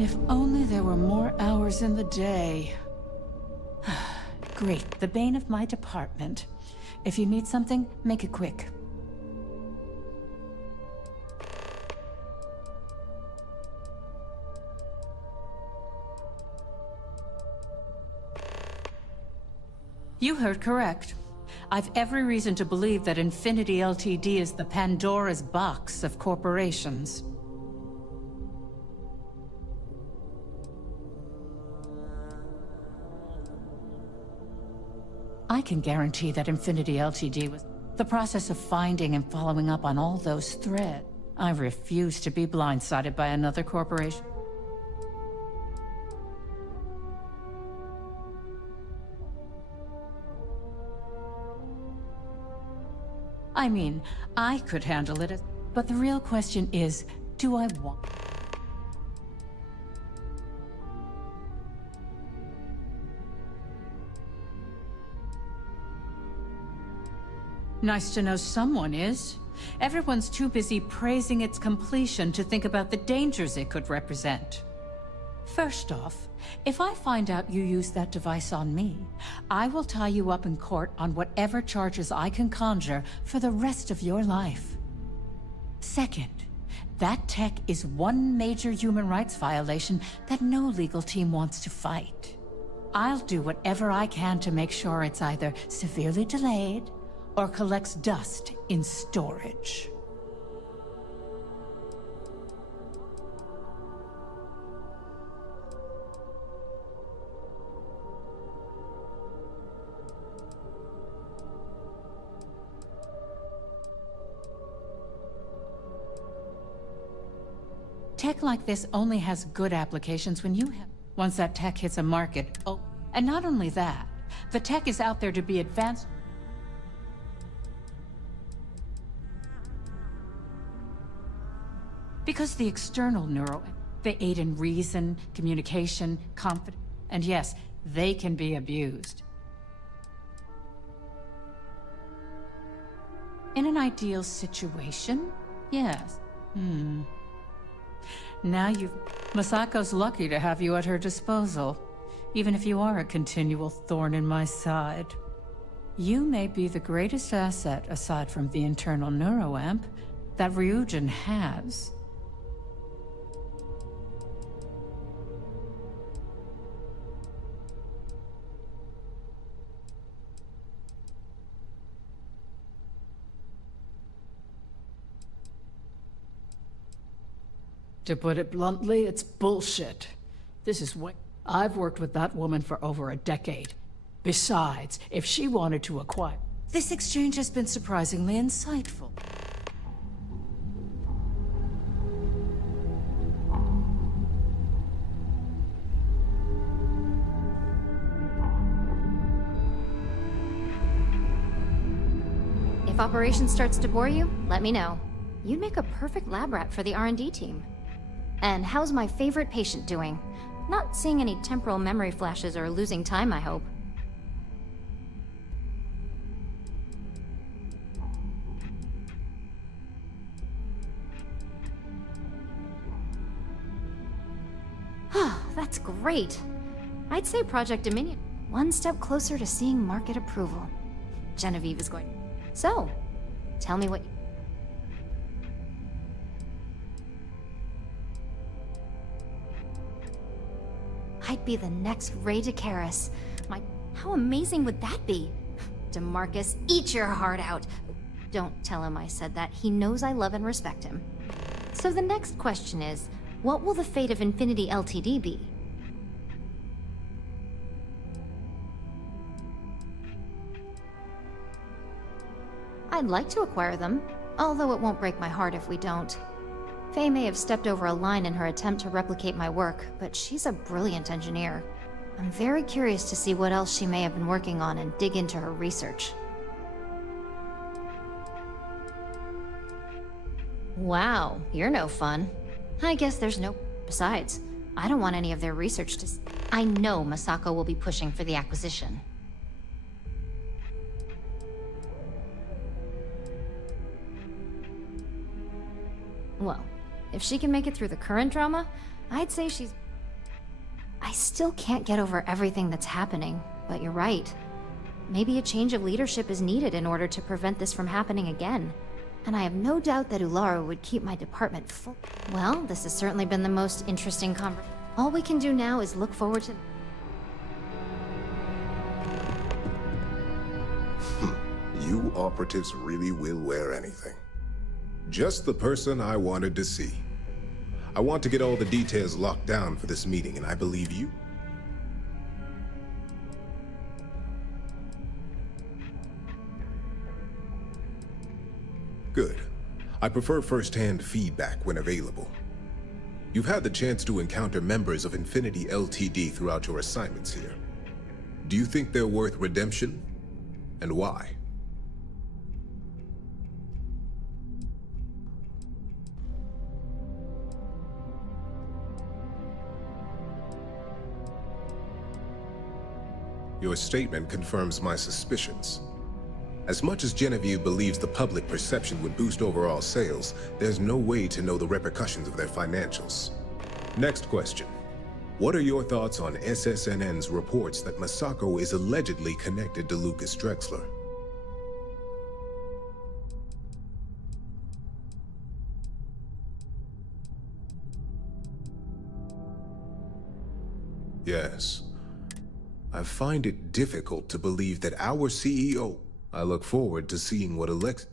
If only there were more hours in the day. Great, the bane of my department. If you need something, make it quick. You heard correct. I've every reason to believe that Infinity Ltd. Is the Pandora's box of corporations. I can guarantee that Infinity Ltd. was the process of finding and following up on all those threads. I refuse to be blindsided by another corporation. I mean, I could handle it, but the real question is, do I want... Nice to know someone is. Everyone's too busy praising its completion to think about the dangers it could represent. First off, if I find out you used that device on me, I will tie you up in court on whatever charges I can conjure for the rest of your life. Second, that tech is one major human rights violation that no legal team wants to fight. I'll do whatever I can to make sure it's either severely delayed or collects dust in storage. Tech like this only has good applications when you have... Once that tech hits a market, oh, and not only that, the tech is out there to be advanced... Because the external neural, they aid in reason, communication, confidence, and yes, they can be abused. In an ideal situation, yes. Now Masako's lucky to have you at her disposal, even if you are a continual thorn in my side. You may be the greatest asset, aside from the internal neuroamp, that Ryujin has. To put it bluntly, it's bullshit. This is what... I've worked with that woman for over a decade. Besides, if she wanted to acquire... This exchange has been surprisingly insightful. If operations starts to bore you, let me know. You'd make a perfect lab rat for the R&D team. And how's my favorite patient doing? Not seeing any temporal memory flashes or losing time, I hope. That's great. I'd say Project Dominion. One step closer to seeing market approval. Genevieve is going... So, tell me what... I'd be the next Ray DeCaris. How amazing would that be? DeMarcus, eat your heart out. Don't tell him I said that. He knows I love and respect him. So the next question is, what will the fate of Infinity Ltd be? I'd like to acquire them, although it won't break my heart if we don't. Faye may have stepped over a line in her attempt to replicate my work, but she's a brilliant engineer. I'm very curious to see what else she may have been working on and dig into her research. Wow, you're no fun. I guess there's no... Besides, I don't want any of their research to... I know Masako will be pushing for the acquisition. Well, if she can make it through the current drama, I'd say she's... I still can't get over everything that's happening, but you're right. Maybe a change of leadership is needed in order to prevent this from happening again. And I have no doubt that Ularu would keep my department full. Well, this has certainly been the most interesting conversation. All we can do now is look forward to... You operatives really will wear anything. Just the person I wanted to see. I want to get all the details locked down for this meeting, and I believe you. Good. I prefer first-hand feedback when available. You've had the chance to encounter members of Infinity Ltd throughout your assignments here. Do you think they're worth redemption? And why? Your statement confirms my suspicions. As much as Genevieve believes the public perception would boost overall sales, there's no way to know the repercussions of their financials. Next question. What are your thoughts on SSNN's reports that Masako is allegedly connected to Lucas Drexler? Yes. I find it difficult to believe that our CEO... I look forward to seeing what Alex...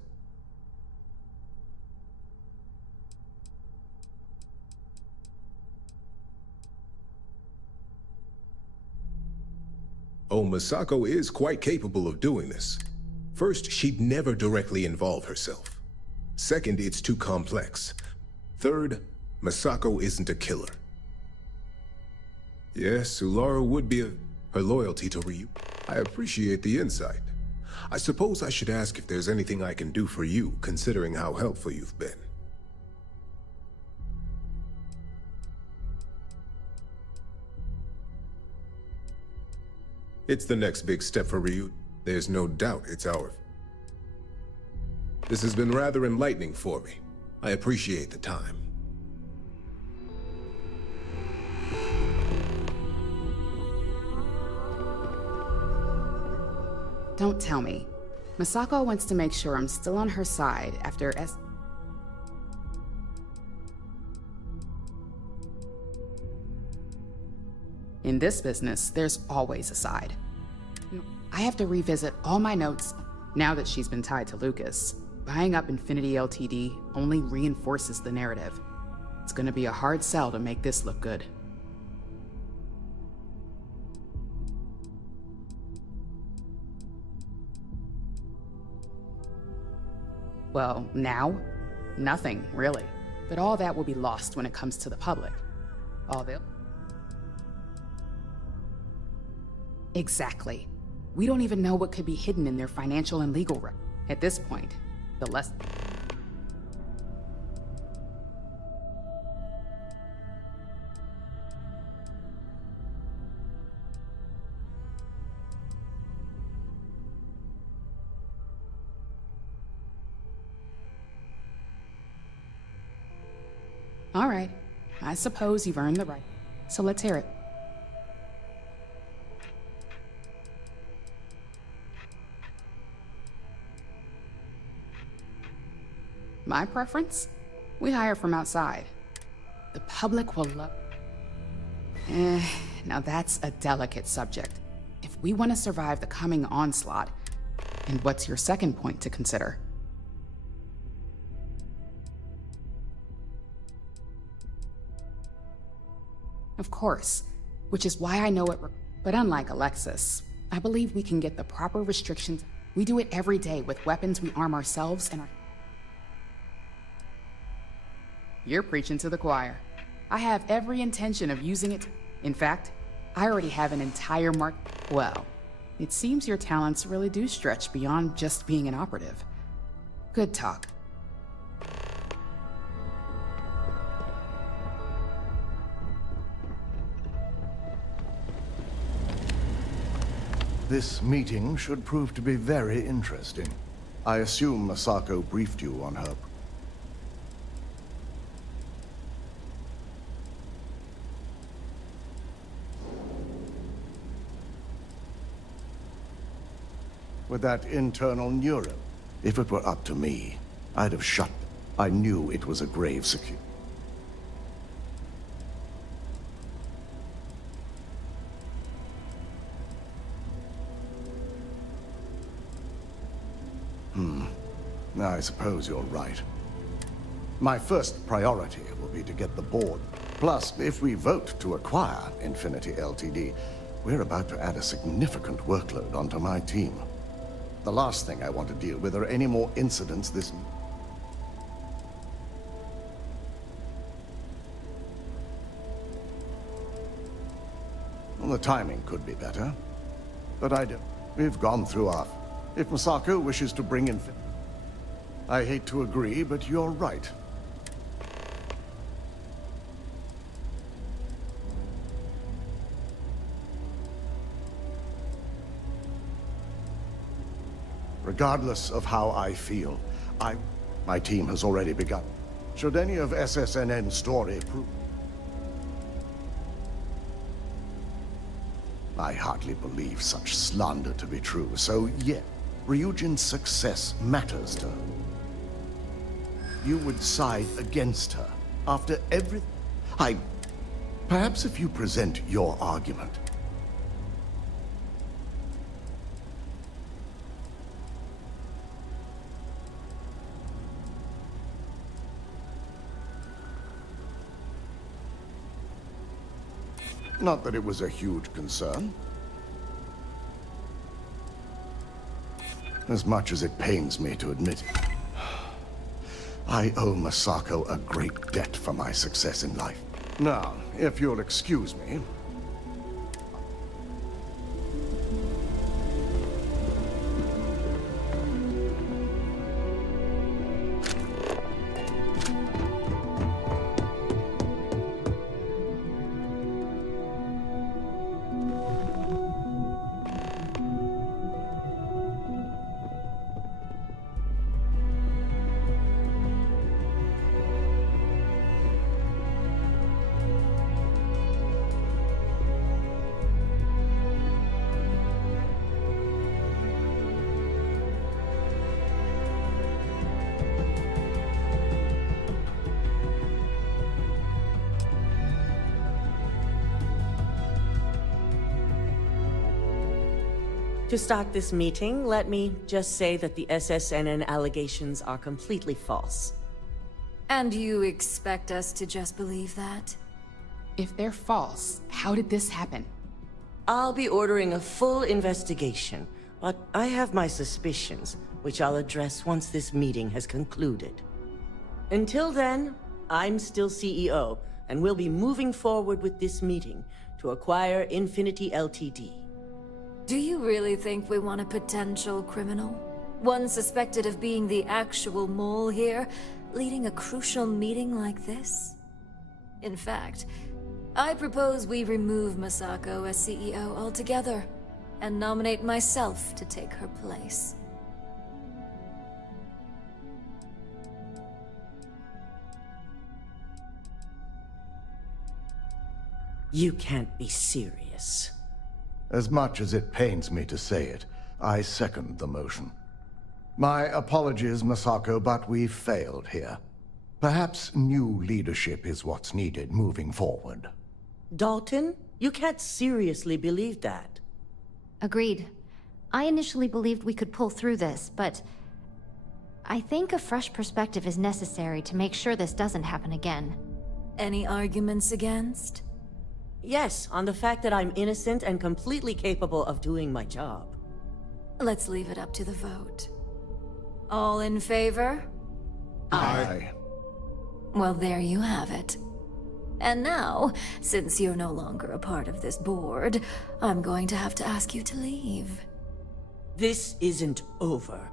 Oh, Masako is quite capable of doing this. First, she'd never directly involve herself. Second, it's too complex. Third, Masako isn't a killer. Yes, Ularu would be her loyalty to Ryu. I appreciate the insight. I suppose I should ask if there's anything I can do for you, considering how helpful you've been. It's the next big step for Ryu. There's no doubt it's our... This has been rather enlightening for me. I appreciate the time. Don't tell me. Masako wants to make sure I'm still on her side after In this business, there's always a side. I have to revisit all my notes now that she's been tied to Lucas. Buying up Infinity Ltd only reinforces the narrative. It's gonna be a hard sell to make this look good. Well, now? Nothing, really. But all that will be lost when it comes to the public. Exactly. We don't even know what could be hidden in their financial and legal records. At this point, the less... All right. I suppose you've earned the right. So let's hear it. My preference? We hire from outside. The public will love... Now that's a delicate subject. If we want to survive the coming onslaught, and what's your second point to consider? Of course, which is why I know it. But unlike Alexis, I believe we can get the proper restrictions. We do it every day with weapons we arm ourselves and our... You're preaching to the choir. I have every intention of using it. In fact, I already have an entire mark. Well, it seems your talents really do stretch beyond just being an operative. Good talk. This meeting should prove to be very interesting. I assume Masako briefed you on her... with that internal neuro. If it were up to me, I'd have shut. I knew it was a grave security. I suppose you're right. My first priority will be to get the board. Plus, if we vote to acquire Infinity Ltd, we're about to add a significant workload onto my team. The last thing I want to deal with are any more incidents this... Well, the timing could be better, but I don't. We've gone through our... If Masako wishes to bring in... I hate to agree, but you're right. Regardless of how I feel, my team has already begun. Should any of SSNN's story prove... I hardly believe such slander to be true, so yeah, Ryujin's success matters to her. You would side against her after everything. Perhaps if you present your argument. Not that it was a huge concern. As much as it pains me to admit it. I owe Masako a great debt for my success in life. Now, if you'll excuse me... To start this meeting, let me just say that the SSNN allegations are completely false. And you expect us to just believe that? If they're false, how did this happen? I'll be ordering a full investigation, but I have my suspicions, which I'll address once this meeting has concluded. Until then, I'm still CEO, and we'll be moving forward with this meeting to acquire Infinity Ltd. Do you really think we want a potential criminal? One suspected of being the actual mole here, leading a crucial meeting like this? In fact, I propose we remove Masako as CEO altogether, and nominate myself to take her place. You can't be serious. As much as it pains me to say it, I second the motion. My apologies, Masako, but we've failed here. Perhaps new leadership is what's needed moving forward. Dalton, You can't seriously believe that. Agreed. I initially believed we could pull through this, but I think a fresh perspective is necessary to make sure this doesn't happen again. Any arguments against? Yes, on the fact that I'm innocent and completely capable of doing my job. Let's leave it up to the vote. All in favor? Aye. Well, there you have it. And now, since you're no longer a part of this board, I'm going to have to ask you to leave. This isn't over.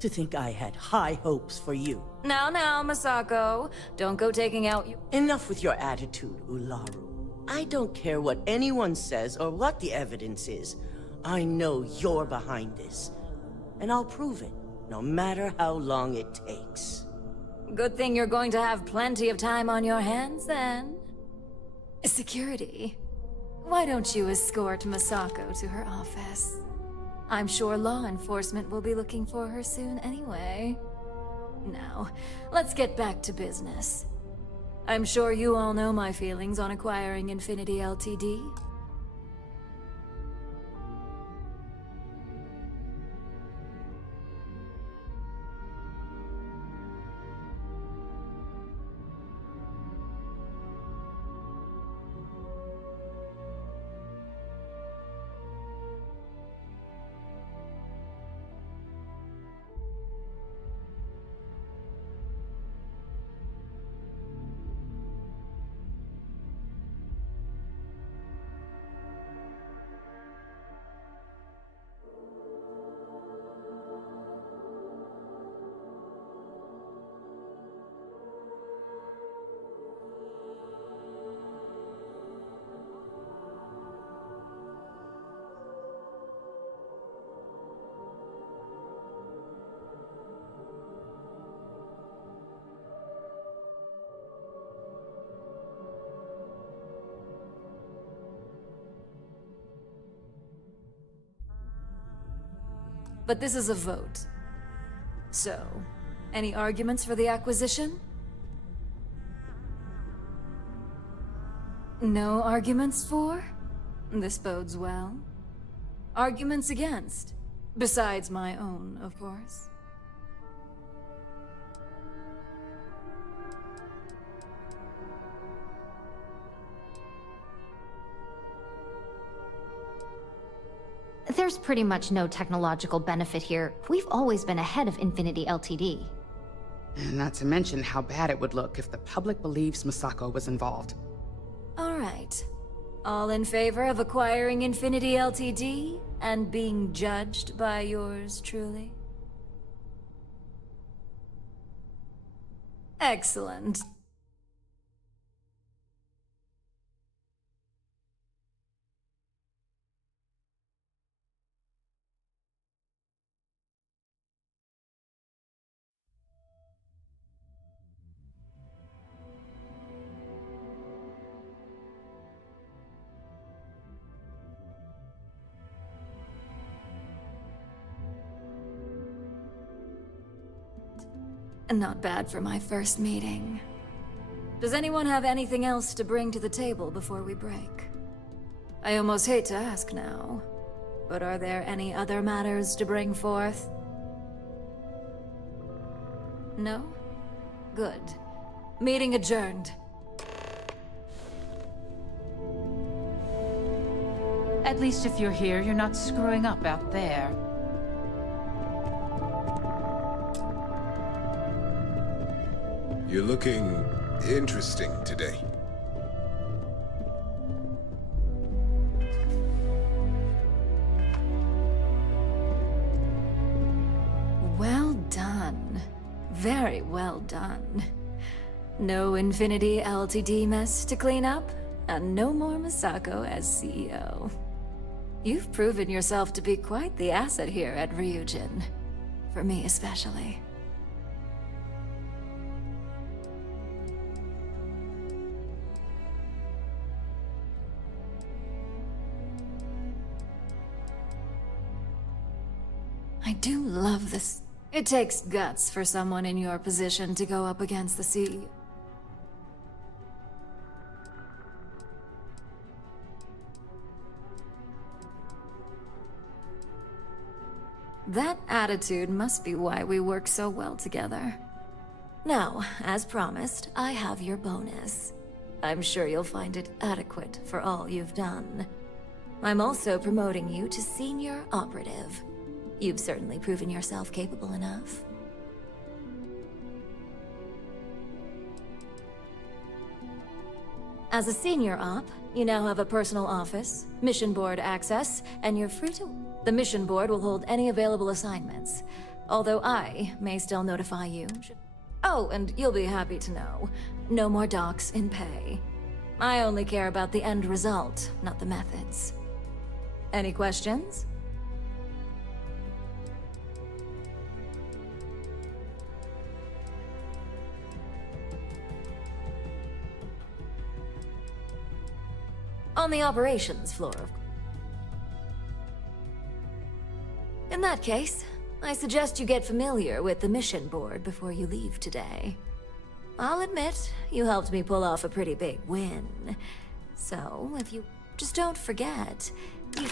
To think I had high hopes for you. Now, Masako. Don't go taking out you. Enough with your attitude, Ularu. I don't care what anyone says or what the evidence is. I know you're behind this. And I'll prove it, no matter how long it takes. Good thing you're going to have plenty of time on your hands, then. Security. Why don't you escort Masako to her office? I'm sure law enforcement will be looking for her soon anyway. Now, let's get back to business. I'm sure you all know my feelings on acquiring Infinity Ltd. But this is a vote. So, any arguments for the acquisition? No arguments for? This bodes well. Arguments against? Besides my own, of course. There's pretty much no technological benefit here. We've always been ahead of Infinity Ltd. Not to mention how bad it would look if the public believes Masako was involved. All right. All in favor of acquiring Infinity Ltd. and being judged by yours truly? Excellent. Not bad for my first meeting. Does anyone have anything else to bring to the table before we break? I almost hate to ask now, but are there any other matters to bring forth? No? Good. Meeting adjourned. At least if you're here, you're not screwing up out there. You're looking interesting today. Well done. Very well done. No Infinity Ltd mess to clean up, and no more Masako as CEO. You've proven yourself to be quite the asset here at Ryujin. For me especially. I do love this. It takes guts for someone in your position to go up against the sea. That attitude must be why we work so well together. Now, as promised, I have your bonus. I'm sure you'll find it adequate for all you've done. I'm also promoting you to senior operative. You've certainly proven yourself capable enough. As a senior op, you now have a personal office, mission board access, and you're free to... The mission board will hold any available assignments, although I may still notify you. Oh, and you'll be happy to know, no more docks in pay. I only care about the end result, not the methods. Any questions? On the operations floor, of course. In that case, I suggest you get familiar with the mission board before you leave today. I'll admit, you helped me pull off a pretty big win. So, if you just don't forget, you...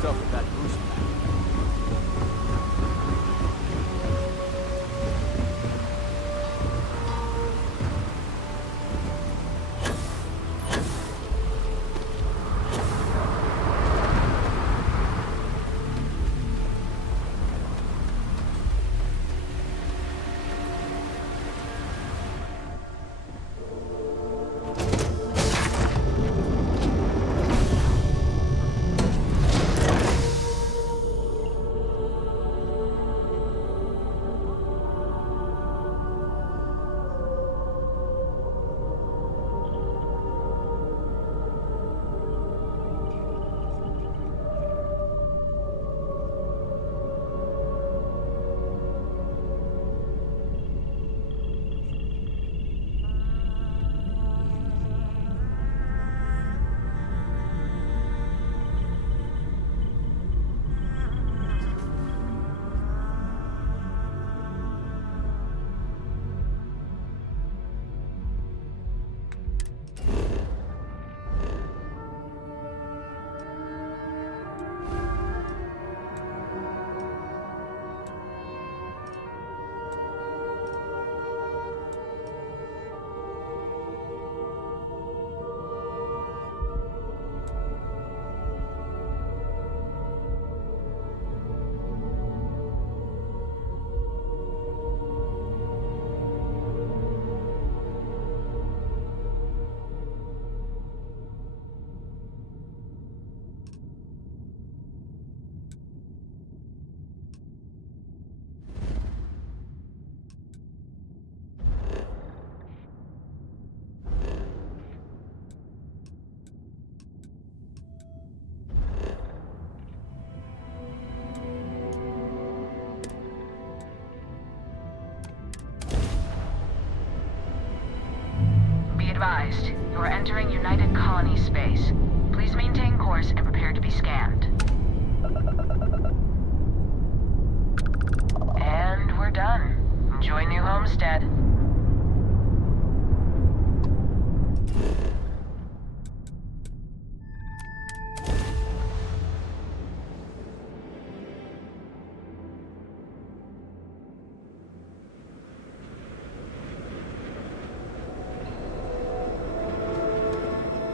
stuff with that boost pack. Advised, you are entering United Colony space. Please maintain course and prepare to be scanned. And we're done. Enjoy New Homestead.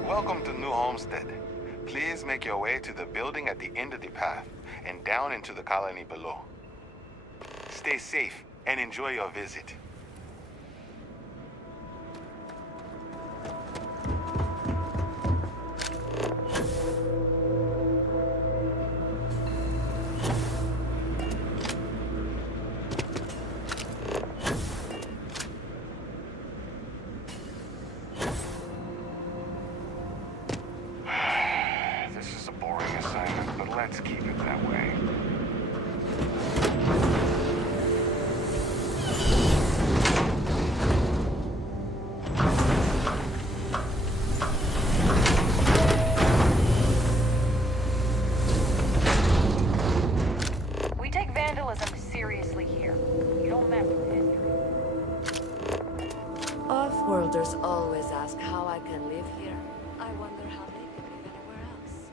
Welcome to New Homestead. Please make your way to the building at the end of the path and down into the colony below. Stay safe and enjoy your visit. Let's keep it that way. We take vandalism seriously here. You don't mess with history. Off-worlders always ask how I can live here. I wonder how they can live anywhere else.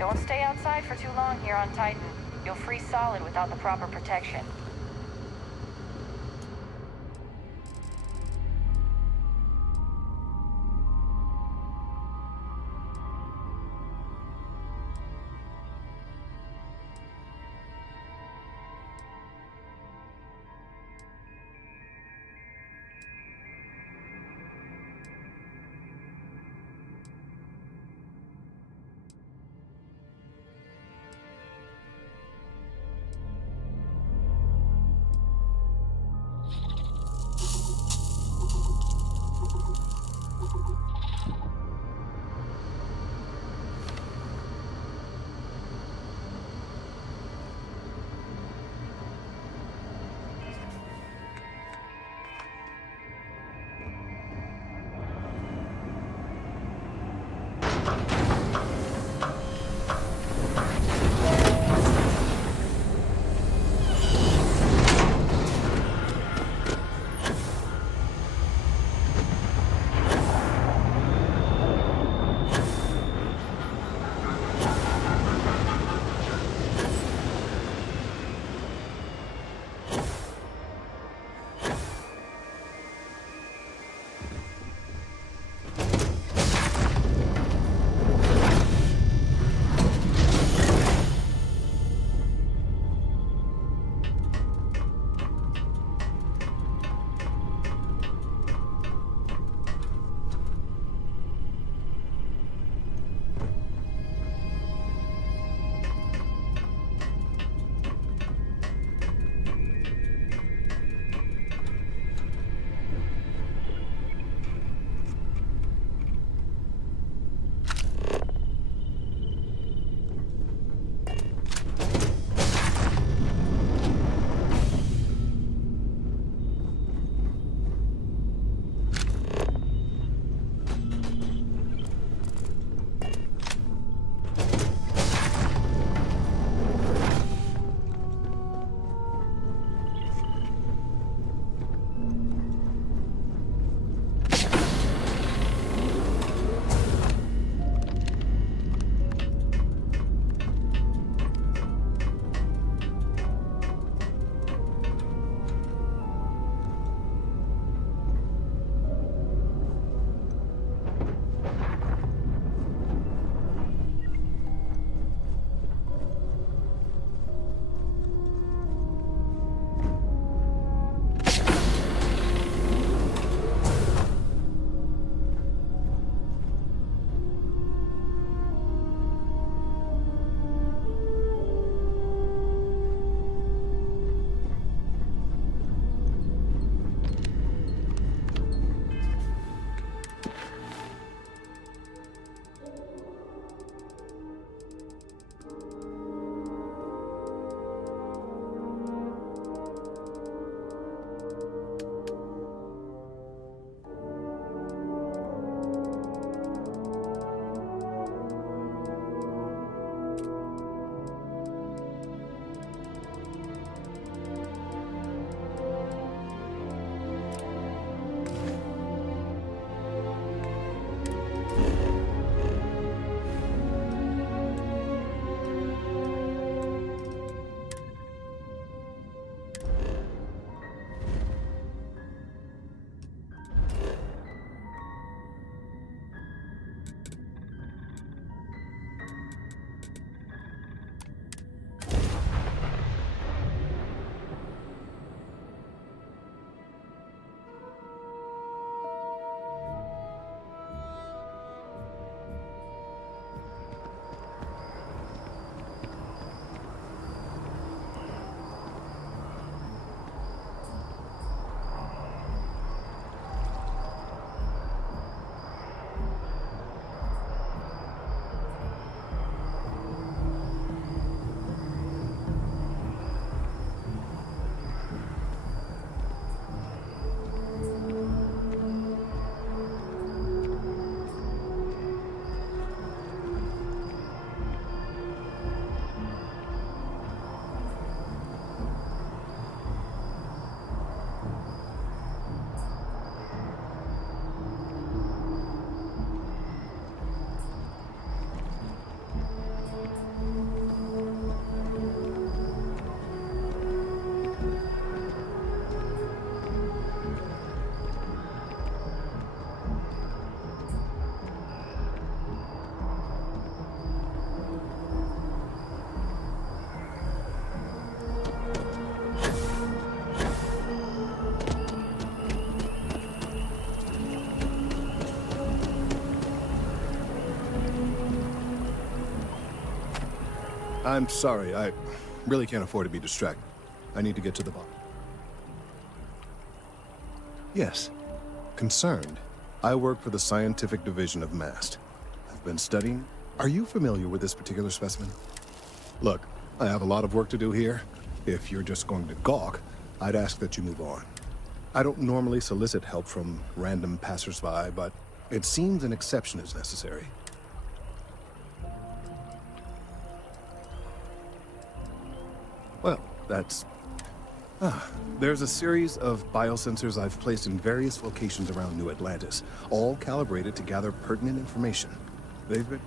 Don't stay outside for too long here on Titan. You'll freeze solid without the proper protection. I'm sorry, I really can't afford to be distracted. I need to get to the bottom. Yes. Concerned. I work for the scientific division of MAST. I've been studying. Are you familiar with this particular specimen? Look, I have a lot of work to do here. If you're just going to gawk, I'd ask that you move on. I don't normally solicit help from random passersby, but it seems an exception is necessary. Well, that's... There's a series of biosensors I've placed in various locations around New Atlantis, all calibrated to gather pertinent information. They've been...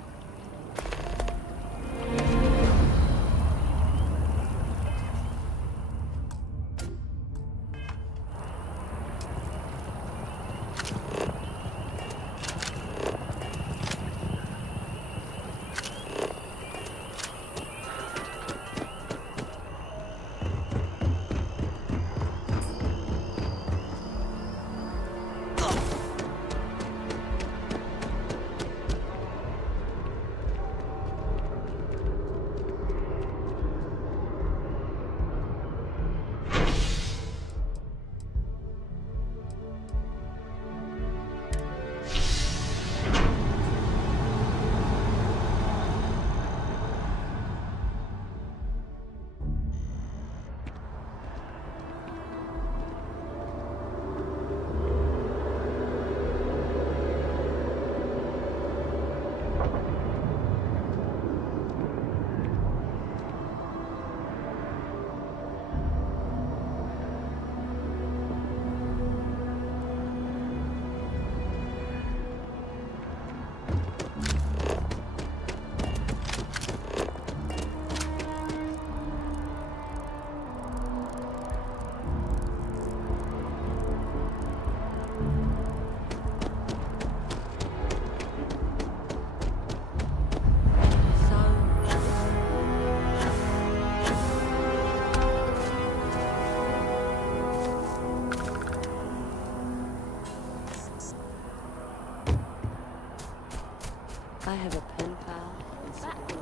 I have a pen pal and something,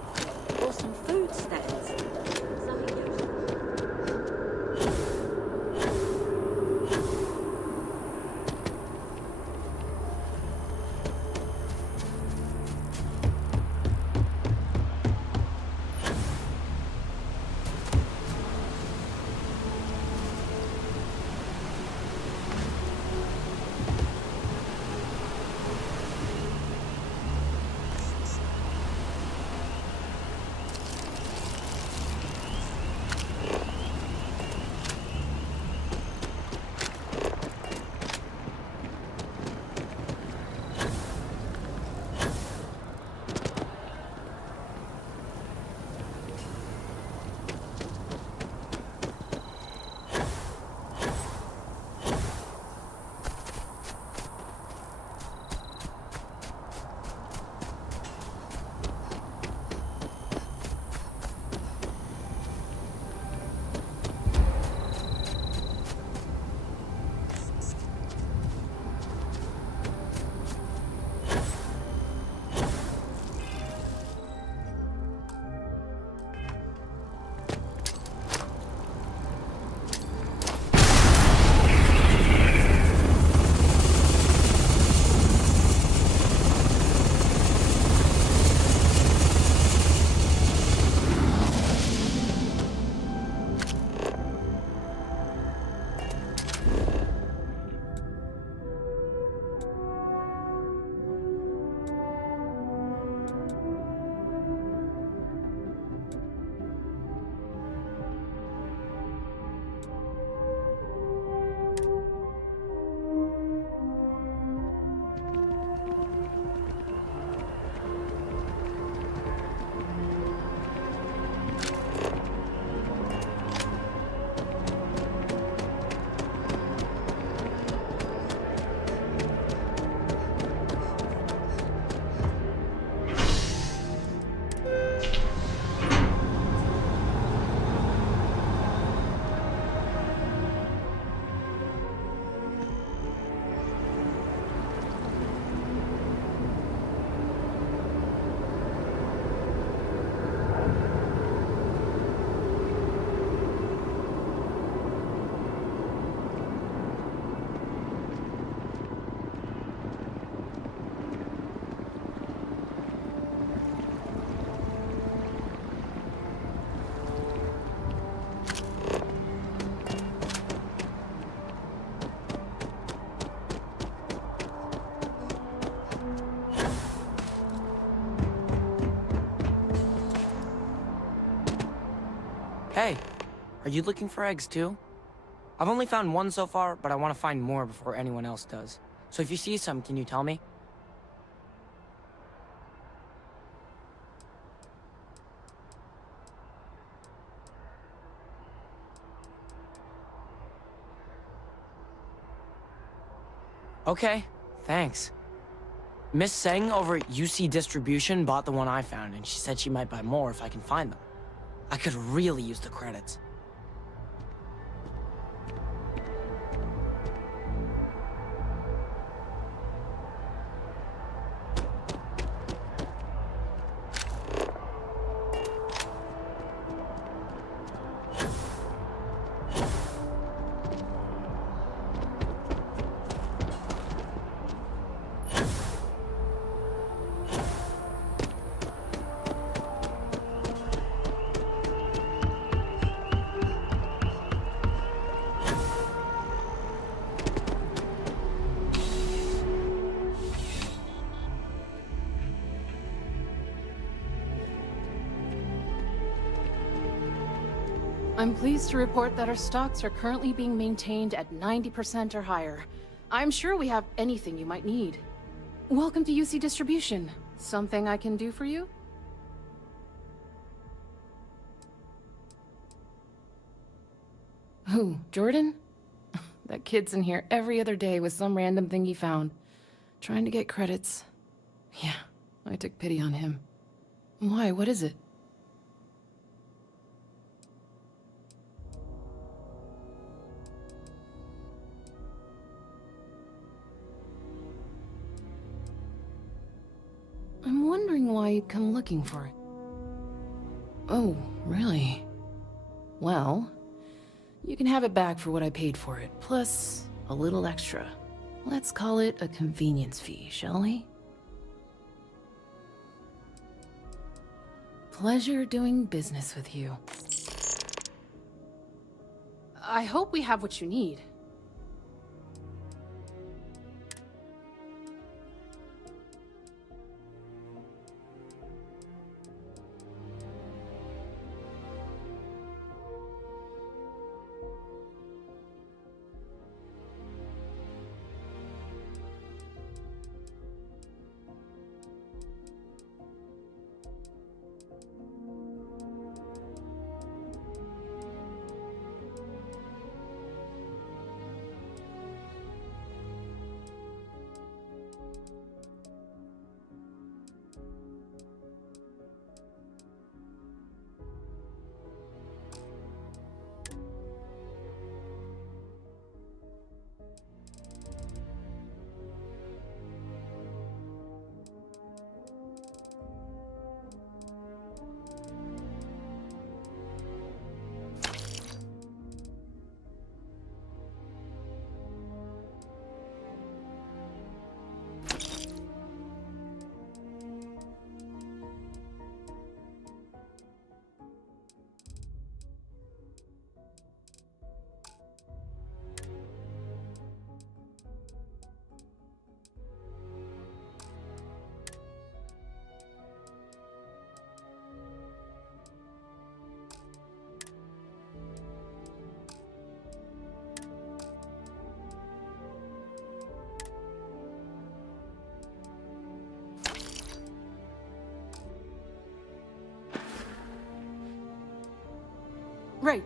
or some food snacks. Something useful. Hey, are you looking for eggs too? I've only found one so far, but I want to find more before anyone else does. So if you see some, can you tell me? Okay, thanks. Miss Seng over at UC Distribution bought the one I found, and she said she might buy more if I can find them. I could really use the credits. I'm pleased to report that our stocks are currently being maintained at 90% or higher. I'm sure we have anything you might need. Welcome to UC Distribution. Something I can do for you? Who, Jordan? That kid's in here every other day with some random thing he found. Trying to get credits. Yeah, I took pity on him. Why, what is it? I'm wondering why you'd come looking for it. Oh, really? Well, you can have it back for what I paid for it, plus a little extra. Let's call it a convenience fee, shall we? Pleasure doing business with you. I hope we have what you need.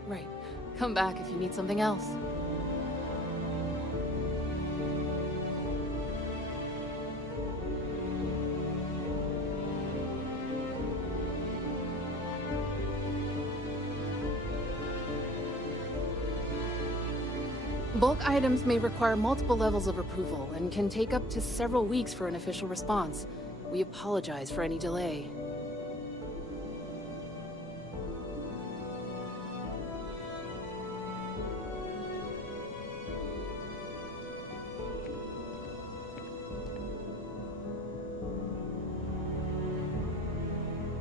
Right. Come back if you need something else. Bulk items may require multiple levels of approval and can take up to several weeks for an official response. We apologize for any delay.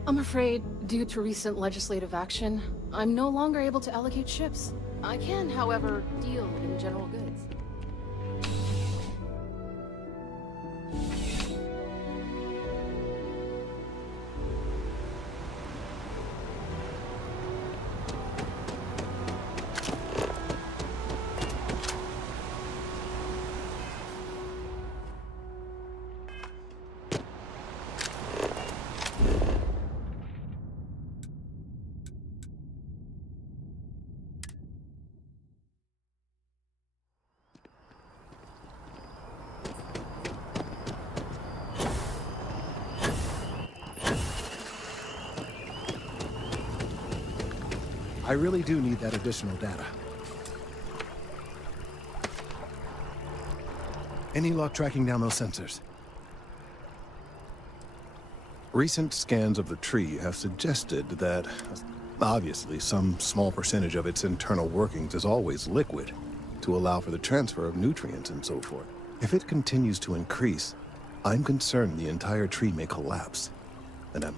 I'm afraid, due to recent legislative action, I'm no longer able to allocate ships. I can, however, deal in general goods. I really do need that additional data. Any luck tracking down those sensors? Recent scans of the tree have suggested that, obviously, some small percentage of its internal workings is always liquid, to allow for the transfer of nutrients and so forth. If it continues to increase, I'm concerned the entire tree may collapse. And I'm...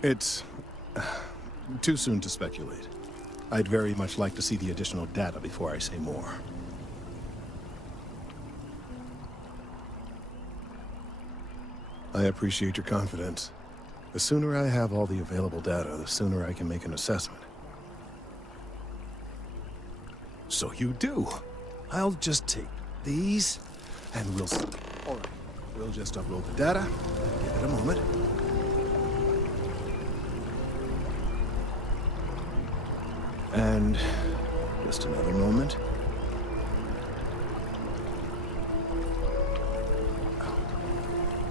It's too soon to speculate. I'd very much like to see the additional data before I say more. I appreciate your confidence. The sooner I have all the available data, the sooner I can make an assessment. So you do. I'll just take these, and we'll... All right. We'll just upload the data. Give it a moment. And just another moment.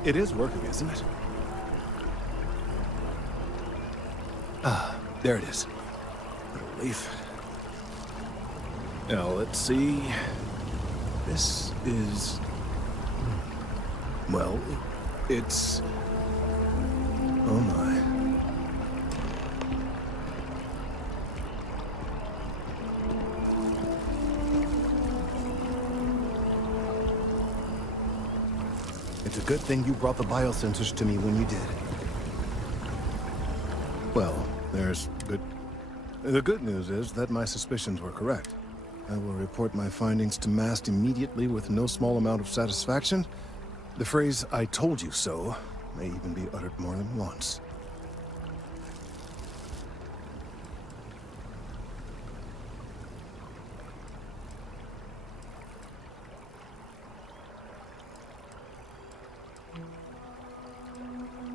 It is working, isn't it? Ah, there it is. What a relief. Now, let's see. This is... Well, it's... Oh my. It's a good thing you brought the biosensors to me when you did. Well, there's good... The good news is that my suspicions were correct. I will report my findings to MAST immediately with no small amount of satisfaction. The phrase, "I told you so," may even be uttered more than once.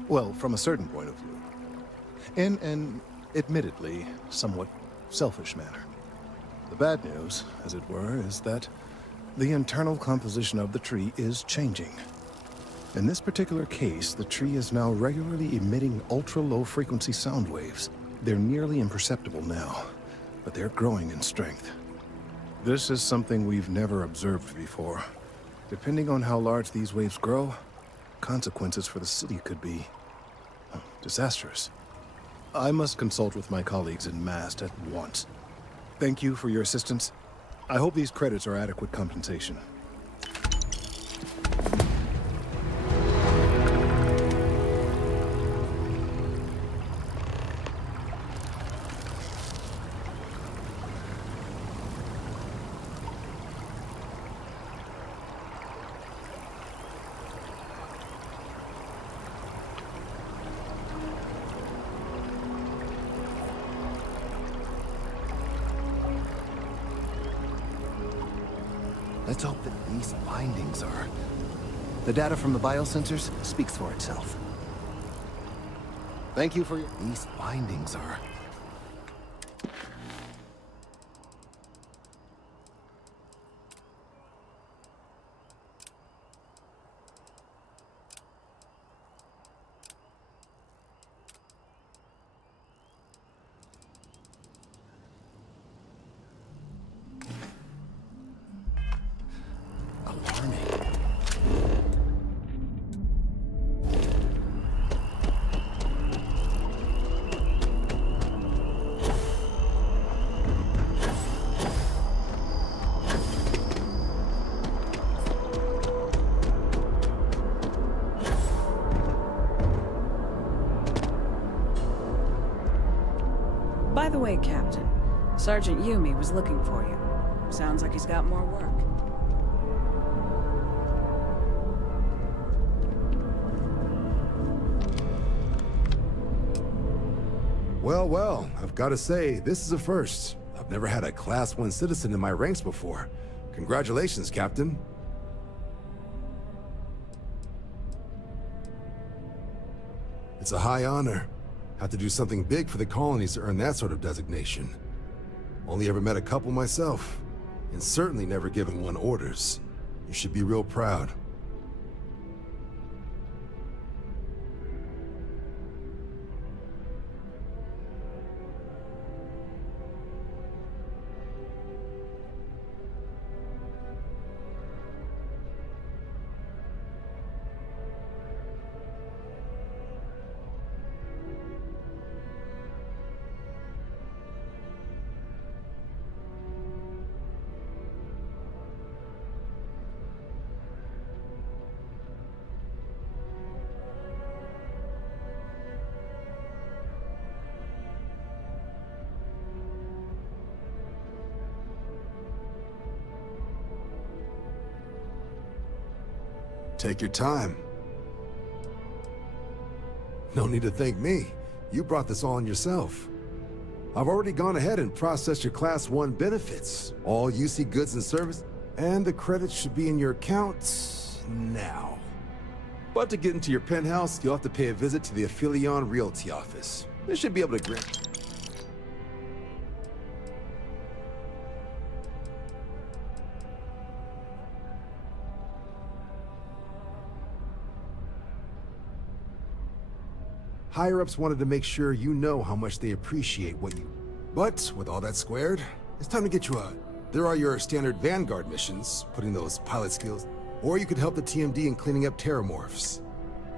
Well, from a certain point of view. In an, admittedly, somewhat selfish manner. The bad news, as it were, is that the internal composition of the tree is changing. In this particular case, the tree is now regularly emitting ultra-low frequency sound waves. They're nearly imperceptible now, but they're growing in strength. This is something we've never observed before. Depending on how large these waves grow, consequences for the city could be disastrous. I must consult with my colleagues in MAST at once. Thank you for your assistance. I hope these credits are adequate compensation. Let's hope that these findings are... The data from the biosensors speaks for itself. Thank you for your... These findings are... By the way, Captain, Sergeant Yumi was looking for you. Sounds like he's got more work. Well, well, I've got to say, this is a first. I've never had a Class 1 citizen in my ranks before. Congratulations, Captain. It's a high honor. Have to do something big for the colonies to earn that sort of designation. Only ever met a couple myself, and certainly never given one orders. You should be real proud. Take your time. No need to thank me. You brought this all on yourself. I've already gone ahead and processed your Class 1 benefits, all UC goods and service, and the credits should be in your account now. But to get into your penthouse, you'll have to pay a visit to the Aphelion Realty office. They should be able to grant... Higher-ups wanted to make sure you know how much they appreciate what you... But, with all that squared, it's time to get you out. There are your standard Vanguard missions, putting those pilot skills, or you could help the TMD in cleaning up terramorphs.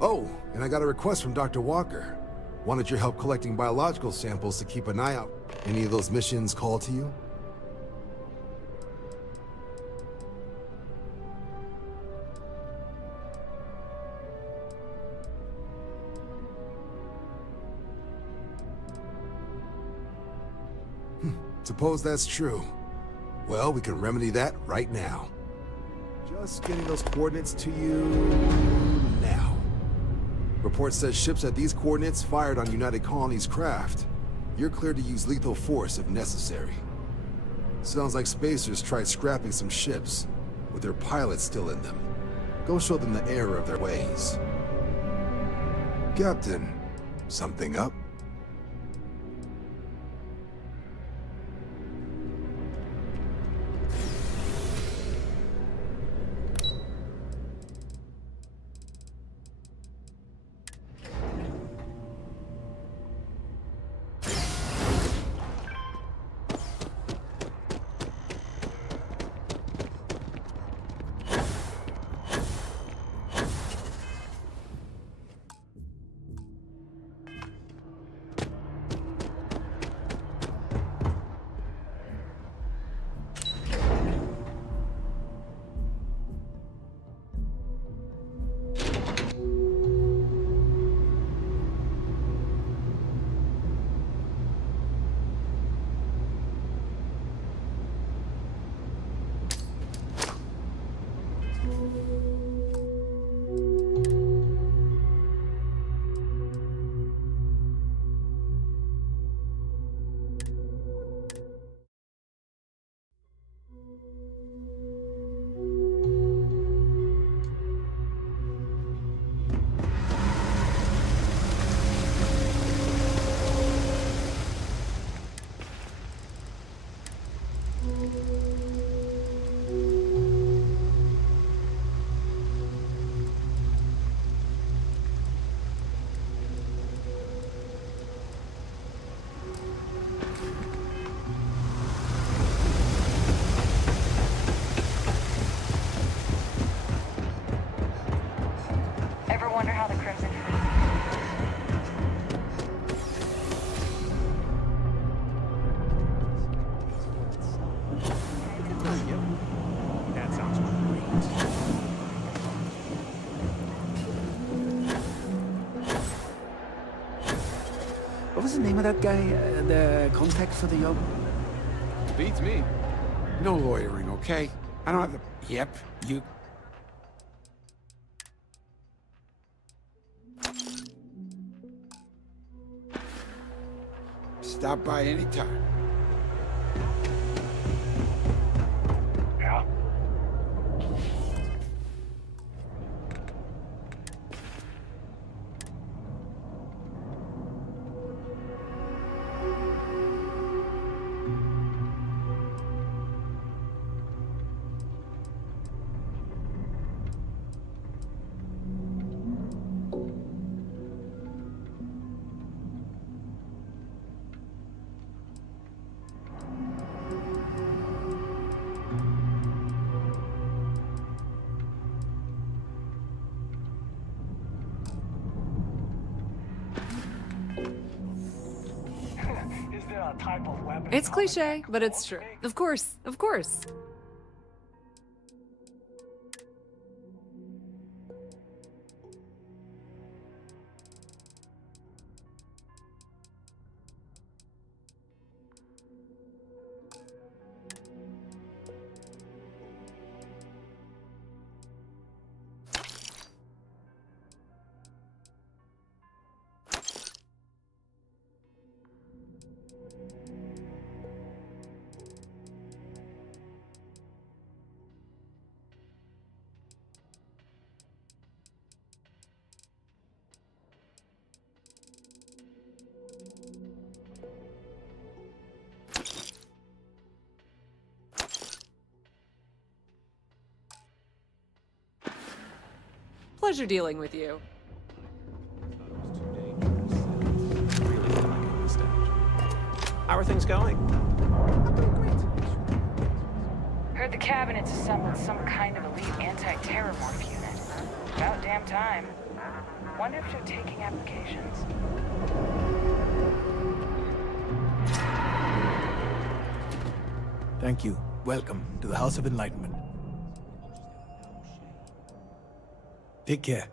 Oh, and I got a request from Dr. Walker. Wanted your help collecting biological samples to keep an eye out. Any of those missions call to you? Suppose that's true. Well, we can remedy that right now. Just getting those coordinates to you now. Report says ships at these coordinates fired on United Colony's craft. You're cleared to use lethal force if necessary. Sounds like spacers tried scrapping some ships, with their pilots still in them. Go show them the error of their ways. Captain, something up? Ever wonder how the Crimson That sounds great. What was the name of that guy? The contact for the job? Beats me. No lawyering, okay? I don't have the... Yep, you... Stop by anytime. Yeah? Is there a type of weapon? It's cliche, but it's true. Of course, of course. pleasure dealing with you. Really feel like getting the stage. How are things going? Heard the cabinet's assembled some kind of elite anti-terror morph unit. About damn time. Wonder if they're taking applications. Thank you. Welcome to the House of Enlightenment. Take care.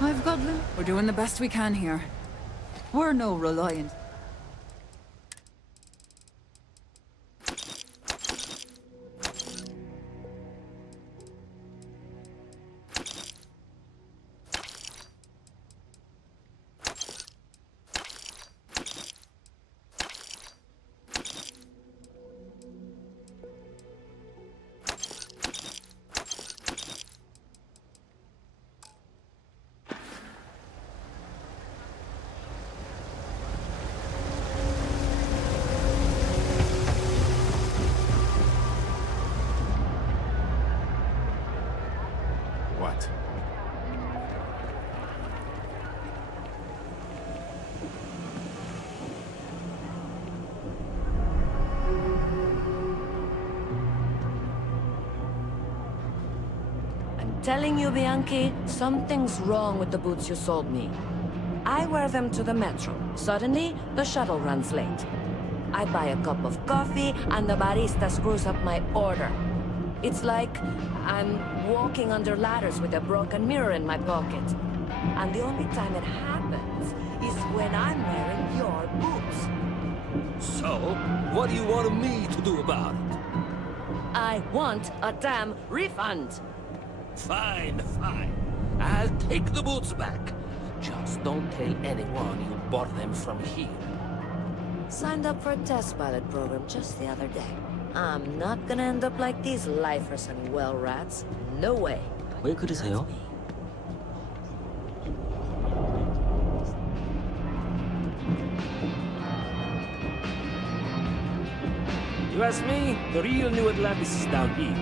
I've got them. We're doing the best we can here. We're no reliant. What? I'm telling you, Bianchi, something's wrong with the boots you sold me. I wear them to the metro. Suddenly, the shuttle runs late. I buy a cup of coffee, and the barista screws up my order. It's like I'm walking under ladders with a broken mirror in my pocket. And the only time it happens is when I'm wearing your boots. So, what do you want me to do about it? I want a damn refund. Fine, fine. I'll take the boots back. Just don't tell anyone you bought them from here. Signed up for a test pilot program just the other day. I'm not gonna end up like these lifers and well rats. No way. 왜 그러세요? You ask me, the real New Atlantis is down here.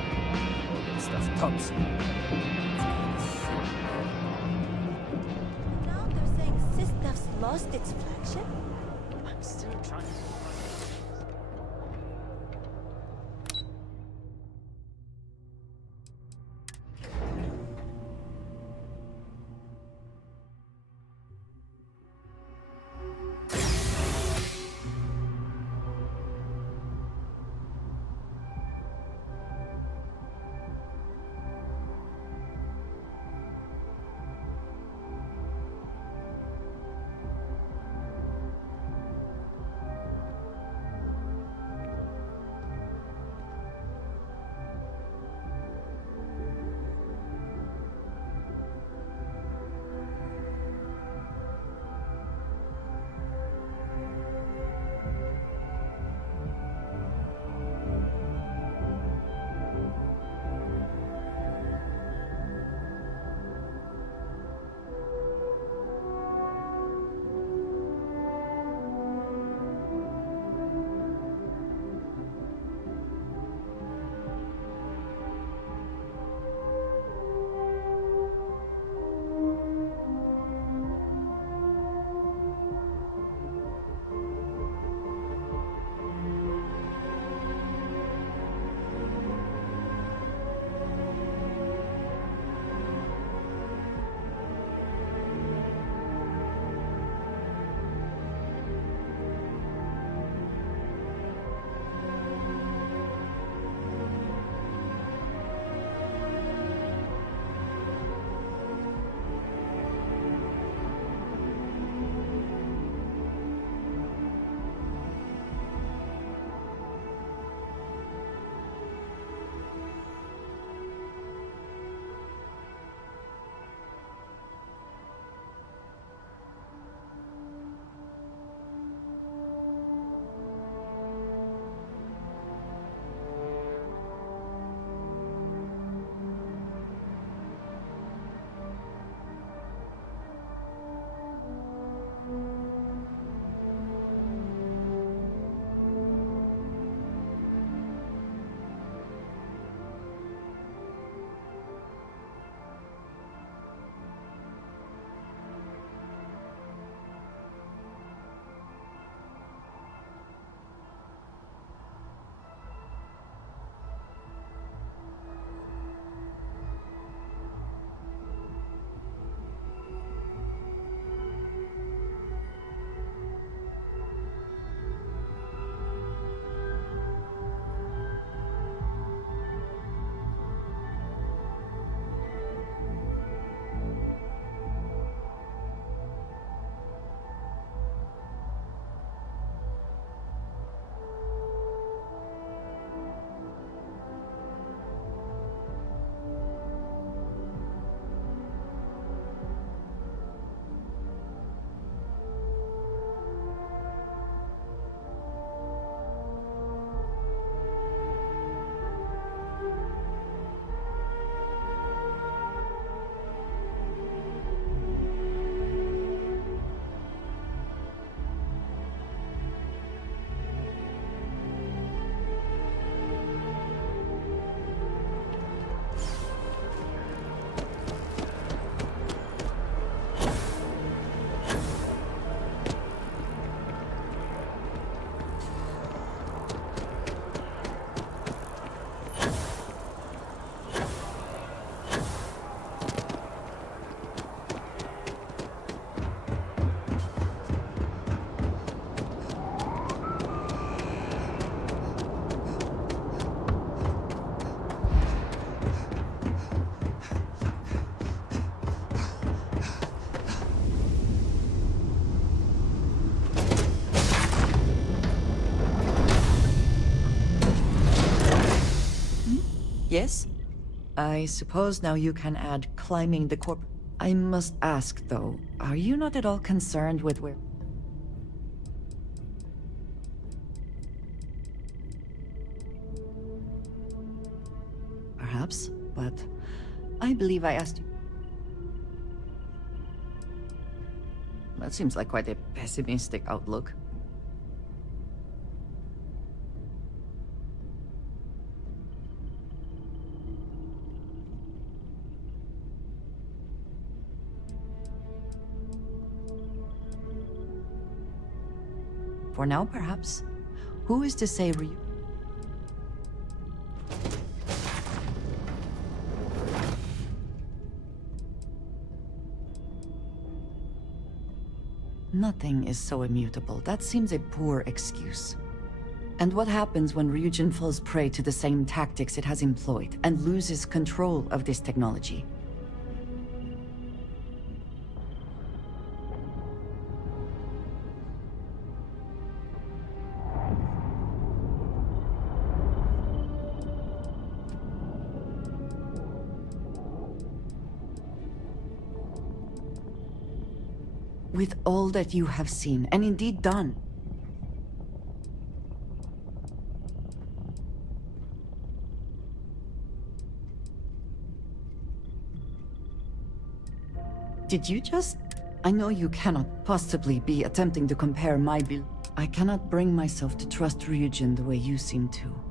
All that stuff tops. Now they're saying Sistaf's lost its flagship? I'm still trying to... Yes? I suppose now you can add climbing the corp... I must ask, though, are you not at all concerned with where... perhaps, but I believe I asked you. That seems like quite a pessimistic outlook. For now, perhaps. Who is to say Ryu? Nothing is so immutable. That seems a poor excuse. And what happens when Ryujin falls prey to the same tactics it has employed and loses control of this technology? With all that you have seen, and indeed done, did you just... I know you cannot possibly be attempting to compare my I cannot bring myself to trust Ryujin the way you seem to.